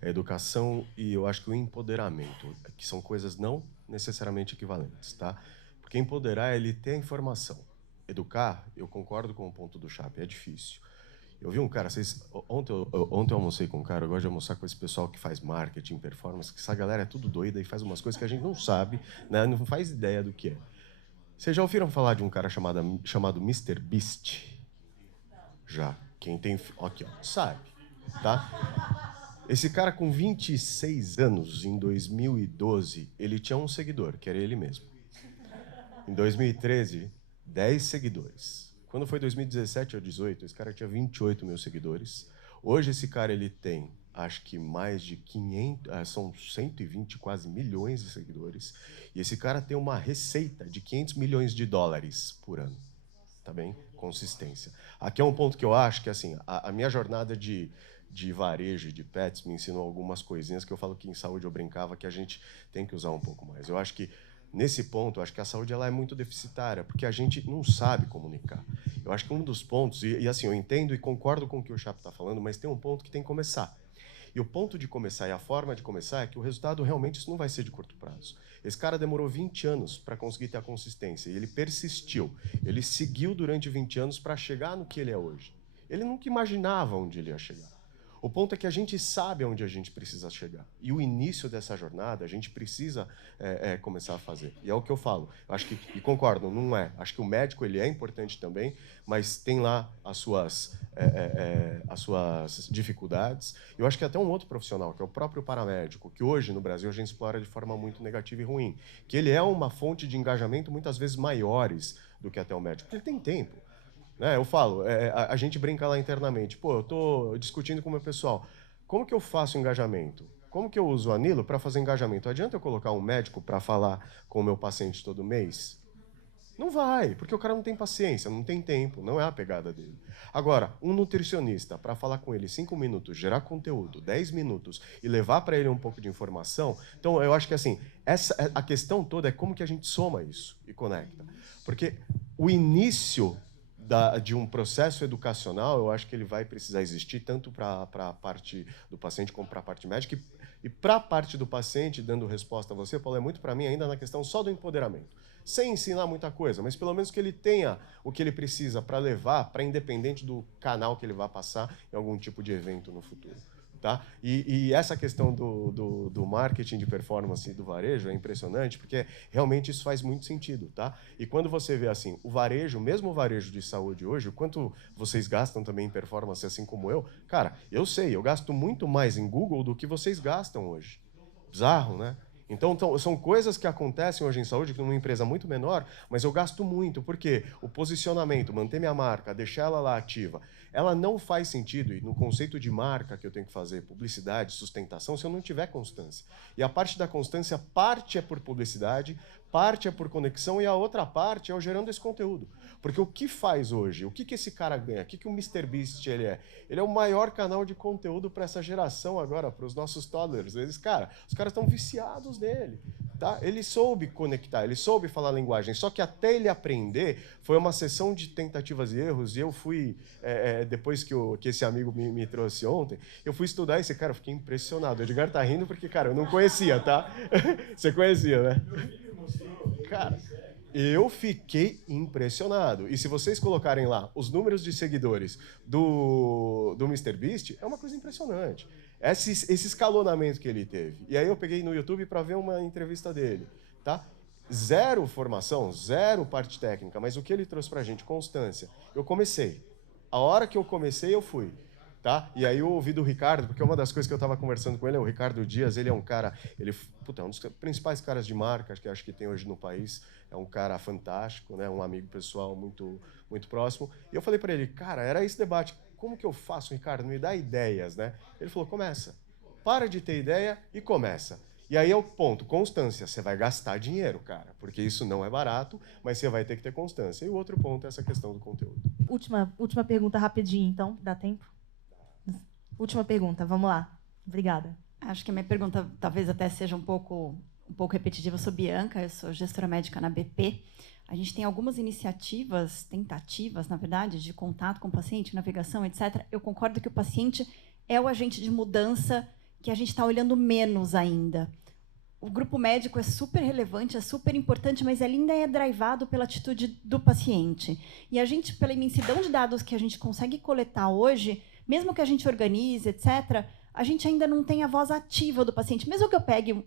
a educação e eu acho que o empoderamento, que são coisas não necessariamente equivalentes, tá? Porque empoderar é ele ter a informação. Educar, eu concordo com o ponto do Chap, é difícil. Eu vi um cara, ontem eu almocei com um cara, eu gosto de almoçar com esse pessoal que faz marketing, performance, que essa galera é tudo doida e faz umas coisas que a gente não sabe, né? Não faz ideia do que é. Vocês já ouviram falar de um cara chamado Mr. Beast? Já. Quem tem... Aqui, ó, sabe, tá? Esse cara com 26 anos, em 2012, ele tinha um seguidor, que era ele mesmo. Em 2013, 10 seguidores. Quando foi 2017 ou 2018, esse cara tinha 28 mil seguidores. Hoje esse cara ele tem, acho que mais de 500, são 120 quase milhões de seguidores. E esse cara tem uma receita de 500 milhões de dólares por ano. Tá bem? Consistência. Aqui é um ponto que eu acho que assim, a minha jornada de varejo e de pets me ensinou algumas coisinhas que eu falo que em saúde eu brincava que a gente tem que usar um pouco mais. Eu acho que nesse ponto, eu acho que a saúde ela é muito deficitária, porque a gente não sabe comunicar. Eu acho que um dos pontos, e assim, eu entendo e concordo com o que o Chap está falando, mas tem um ponto que tem que começar. E o ponto de começar e a forma de começar é que o resultado realmente isso não vai ser de curto prazo. Esse cara demorou 20 anos para conseguir ter a consistência, e ele persistiu. Ele seguiu durante 20 anos para chegar no que ele é hoje. Ele nunca imaginava onde ele ia chegar. O ponto é que a gente sabe onde a gente precisa chegar. E o início dessa jornada, a gente precisa começar a fazer. E é o que eu falo. Eu acho que, e concordo, não é. Acho que o médico ele é importante também, mas tem lá as suas dificuldades. Eu acho que até um outro profissional, que é o próprio paramédico, que hoje no Brasil a gente explora de forma muito negativa e ruim, que ele é uma fonte de engajamento muitas vezes maiores do que até o médico, porque ele tem tempo. Eu falo, a gente brinca lá internamente. Pô, eu estou discutindo com o meu pessoal. Como que eu faço engajamento? Como que eu uso o Anilo para fazer engajamento? Adianta eu colocar um médico para falar com o meu paciente todo mês? Não vai, porque o cara não tem paciência, não tem tempo, não é a pegada dele. Agora, um nutricionista, para falar com ele 5 minutos, gerar conteúdo, 10 minutos e levar para ele um pouco de informação. Então, eu acho que assim, a questão toda é como que a gente soma isso e conecta. Porque o início de um processo educacional, eu acho que ele vai precisar existir tanto para a parte do paciente como para a parte médica. E para a parte do paciente, dando resposta a você, Paulo, é muito para mim ainda na questão só do empoderamento. Sem ensinar muita coisa, mas pelo menos que ele tenha o que ele precisa para levar, para independente do canal que ele vai passar em algum tipo de evento no futuro. Tá? E essa questão do marketing de performance e do varejo é impressionante, porque realmente isso faz muito sentido. Tá? E quando você vê assim, o varejo, mesmo o varejo de saúde hoje, o quanto vocês gastam também em performance, assim como eu, cara, eu sei, eu gasto muito mais em Google do que vocês gastam hoje. Bizarro, né? Então, são coisas que acontecem hoje em saúde, numa empresa muito menor, mas eu gasto muito, porque o posicionamento, manter minha marca, deixar ela lá ativa, ela não faz sentido, e no conceito de marca que eu tenho que fazer, publicidade, sustentação, se eu não tiver constância. E a parte da constância, parte é por publicidade, parte é por conexão, e a outra parte é eu gerando esse conteúdo. Porque o que faz hoje? O que esse cara ganha? O que o MrBeast ele é? Ele é o maior canal de conteúdo para essa geração agora, para os nossos toddlers. Os caras estão viciados nele. Tá? Ele soube conectar, ele soube falar a linguagem, só que até ele aprender, foi uma sessão de tentativas e erros, e eu fui, depois que esse amigo me trouxe ontem, eu fui estudar esse cara, eu fiquei impressionado. O Edgar tá rindo porque, cara, eu não conhecia, tá? Você conhecia, né? Cara, eu fiquei impressionado. E se vocês colocarem lá os números de seguidores do MrBeast, é uma coisa impressionante. Esse escalonamento que ele teve. E aí eu peguei no YouTube para ver uma entrevista dele. Tá? Zero formação, zero parte técnica, mas o que ele trouxe para a gente? Constância. Eu comecei. A hora que eu comecei, eu fui. Tá? E aí eu ouvi do Ricardo, porque uma das coisas que eu estava conversando com ele é o Ricardo Dias, ele é um cara, é um dos principais caras de marca que acho que tem hoje no país, é um cara fantástico, né? Um amigo pessoal muito, muito próximo. E eu falei para ele, cara, era esse debate, como que eu faço, Ricardo? Me dá ideias, né? Ele falou, começa. Para de ter ideia e começa. E aí é o ponto, constância. Você vai gastar dinheiro, cara, porque isso não é barato, mas você vai ter que ter constância. E o outro ponto é essa questão do conteúdo. Última pergunta rapidinho, então. Dá tempo? Última pergunta, vamos lá. Obrigada. Acho que a minha pergunta talvez até seja um pouco repetitiva. Eu sou Bianca, eu sou gestora médica na BP. A gente tem algumas iniciativas, tentativas, na verdade, de contato com o paciente, navegação, etc. Eu concordo que o paciente é o agente de mudança que a gente está olhando menos ainda. O grupo médico é super relevante, é super importante, mas ele ainda é drivado pela atitude do paciente. E a gente, pela imensidão de dados que a gente consegue coletar hoje, mesmo que a gente organize, etc., a gente ainda não tem a voz ativa do paciente. Mesmo que eu pegue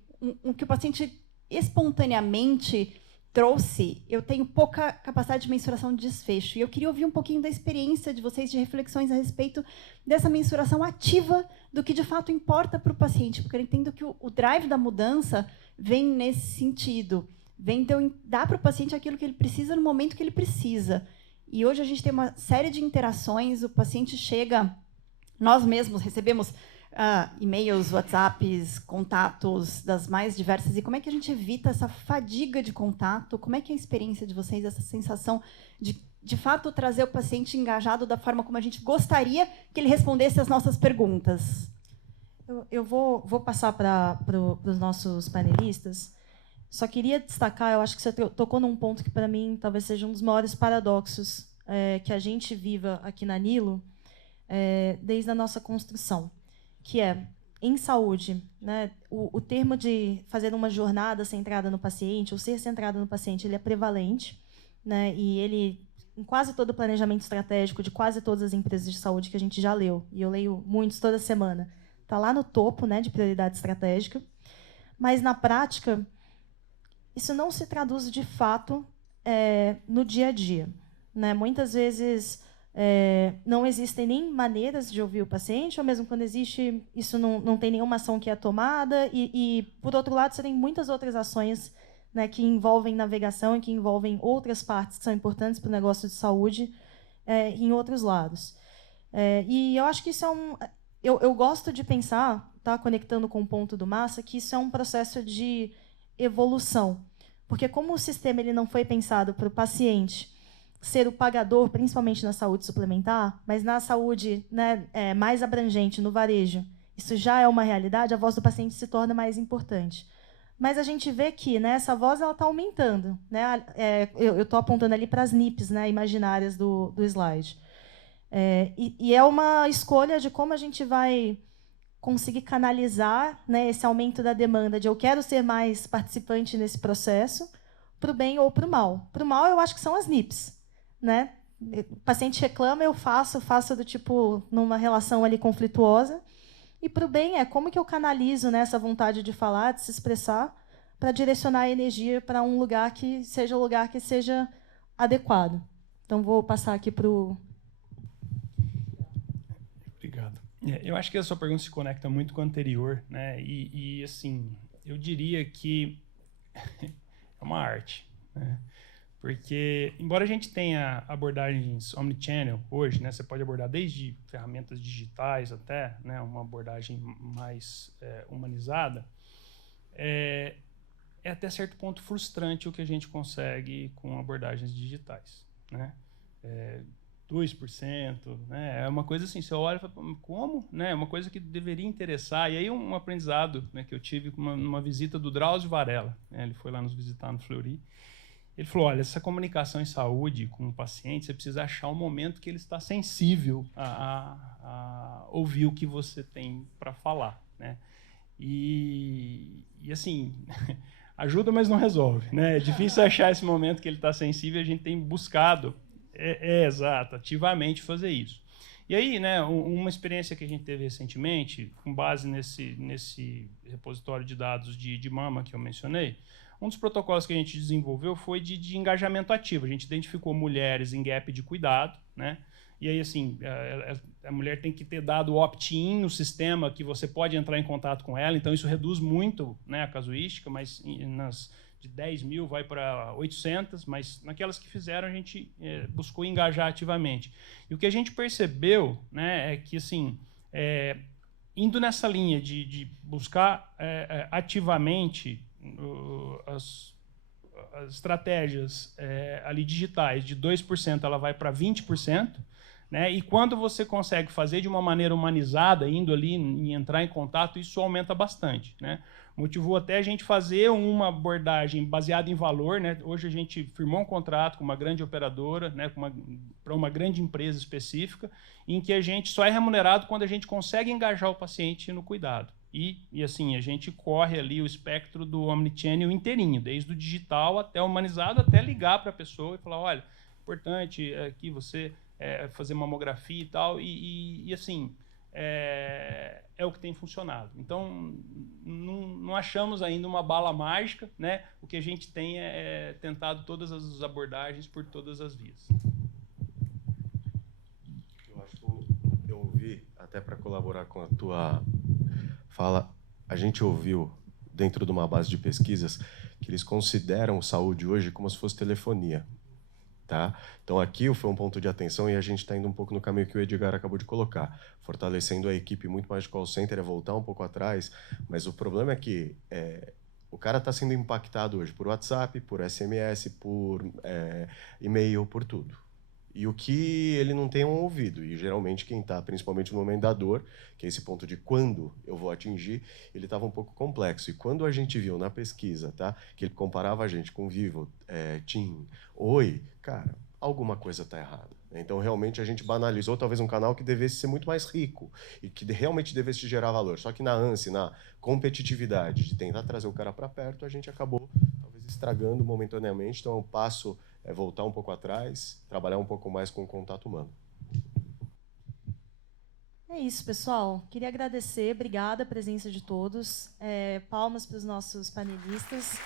que o paciente espontaneamente trouxe, eu tenho pouca capacidade de mensuração de desfecho. E eu queria ouvir um pouquinho da experiência de vocês, de reflexões a respeito dessa mensuração ativa do que, de fato, importa para o paciente. Porque eu entendo que o drive da mudança vem nesse sentido. Vem de eu dar para o paciente aquilo que ele precisa no momento que ele precisa. E hoje a gente tem uma série de interações, o paciente chega... Nós mesmos recebemos e-mails, WhatsApps, contatos das mais diversas. E como é que a gente evita essa fadiga de contato? Como é que é a experiência de vocês, essa sensação de fato, trazer o paciente engajado da forma como a gente gostaria que ele respondesse às nossas perguntas? Eu vou passar para os nossos panelistas. Só queria destacar, eu acho que você tocou num ponto que, para mim, talvez seja um dos maiores paradoxos que a gente viva aqui na Nilo, desde a nossa construção, que é, em saúde, né, o termo de fazer uma jornada centrada no paciente, ou ser centrado no paciente, ele é prevalente, né, e ele, em quase todo o planejamento estratégico de quase todas as empresas de saúde que a gente já leu, e eu leio muitos toda semana, está lá no topo, né, de prioridade estratégica, mas, na prática, isso não se traduz, de fato, no dia a dia. Né? Muitas vezes... não existem nem maneiras de ouvir o paciente, ou mesmo quando existe, isso não tem nenhuma ação que é tomada, e por outro lado, você tem muitas outras ações, né, que envolvem navegação e que envolvem outras partes que são importantes para o negócio de saúde em outros lados. E eu acho que isso eu gosto de pensar, tá, conectando com o ponto do Massa, que isso é um processo de evolução, porque como o sistema ele não foi pensado para o paciente ser o pagador, principalmente na saúde suplementar, mas na saúde, né, mais abrangente, no varejo, isso já é uma realidade, a voz do paciente se torna mais importante. Mas a gente vê que, né, essa voz está aumentando. Né? Eu estou apontando ali para as NIPs, né, imaginárias do slide. E é uma escolha de como a gente vai conseguir canalizar, né, esse aumento da demanda de eu quero ser mais participante nesse processo, para o bem ou para o mal. Para o mal, eu acho que são as NIPs. Né? O paciente reclama, eu faço do tipo numa relação ali conflituosa. E para o bem como que eu canalizo, né, essa vontade de falar, de se expressar, para direcionar a energia para um lugar que seja adequado. Então vou passar aqui para o... Obrigado. Eu acho que a sua pergunta se conecta muito com a anterior, né? E assim, eu diria que é uma arte, né? Porque, embora a gente tenha abordagens omnichannel hoje, né, você pode abordar desde ferramentas digitais até, né, uma abordagem mais humanizada, é até certo ponto frustrante o que a gente consegue com abordagens digitais. Né? 2%, né? É uma coisa assim, você olha e fala, como? Né? É uma coisa que deveria interessar. E aí um aprendizado, né, que eu tive numa visita do Drauzio Varela, né? Ele foi lá nos visitar no Fleury. Ele falou, olha, essa comunicação em saúde com o paciente, você precisa achar um momento que ele está sensível a ouvir o que você tem para falar, né? E assim, ajuda, mas não resolve, né? É difícil achar esse momento que ele está sensível, a gente tem buscado, exato, ativamente fazer isso. E aí, né, uma experiência que a gente teve recentemente, com base nesse repositório de dados de mama que eu mencionei, um dos protocolos que a gente desenvolveu foi de engajamento ativo. A gente identificou mulheres em gap de cuidado, né? E aí, assim, a mulher tem que ter dado opt-in no sistema que você pode entrar em contato com ela, então isso reduz muito, né, a casuística, mas de 10 mil vai para 800, mas naquelas que fizeram a gente buscou engajar ativamente. E o que a gente percebeu, né, é que, assim, indo nessa linha de buscar ativamente as estratégias ali digitais, de 2% ela vai para 20%, né? E quando você consegue fazer de uma maneira humanizada, indo ali e entrar em contato, isso aumenta bastante, né? Motivou até a gente fazer uma abordagem baseada em valor, né? Hoje a gente firmou um contrato com uma grande operadora, né? Para uma grande empresa específica, em que a gente só é remunerado quando a gente consegue engajar o paciente no cuidado. E assim, a gente corre ali o espectro do omnichannel inteirinho, desde o digital até o humanizado, até ligar para a pessoa e falar, olha, importante aqui você fazer mamografia e tal, e assim, é o que tem funcionado. Então, não achamos ainda uma bala mágica, né? O que a gente tem é tentado todas as abordagens por todas as vias. Eu acho que eu ouvi, até para colaborar com a tua fala, a gente ouviu, dentro de uma base de pesquisas, que eles consideram saúde hoje como se fosse telefonia. Tá? Então, aqui foi um ponto de atenção e a gente está indo um pouco no caminho que o Edgar acabou de colocar, fortalecendo a equipe muito mais de call center, voltar um pouco atrás, mas o problema é que o cara está sendo impactado hoje por WhatsApp, por SMS, por e-mail, por tudo. E o que ele não tem é um ouvido, e geralmente quem está, principalmente no momento da dor, que é esse ponto de quando eu vou atingir, ele estava um pouco complexo. E quando a gente viu na pesquisa, tá, que ele comparava a gente com Vivo, TIM, Oi, cara, alguma coisa está errada. Então, realmente, a gente banalizou talvez um canal que devesse ser muito mais rico e que realmente devesse gerar valor. Só que na ânsia, na competitividade de tentar trazer o cara para perto, a gente acabou talvez estragando momentaneamente. Então, o passo é voltar um pouco atrás, trabalhar um pouco mais com o contato humano. É isso, pessoal. Queria agradecer, obrigada a presença de todos. Palmas para os nossos panelistas.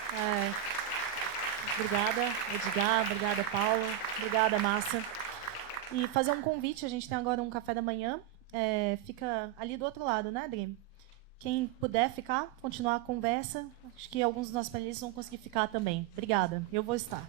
Obrigada, Edgar, obrigada, Paula, obrigada, Márcia. E fazer um convite, a gente tem agora um café da manhã, fica ali do outro lado, né, Adri? Quem puder ficar, continuar a conversa, acho que alguns dos nossos panelistas vão conseguir ficar também. Obrigada, eu vou estar.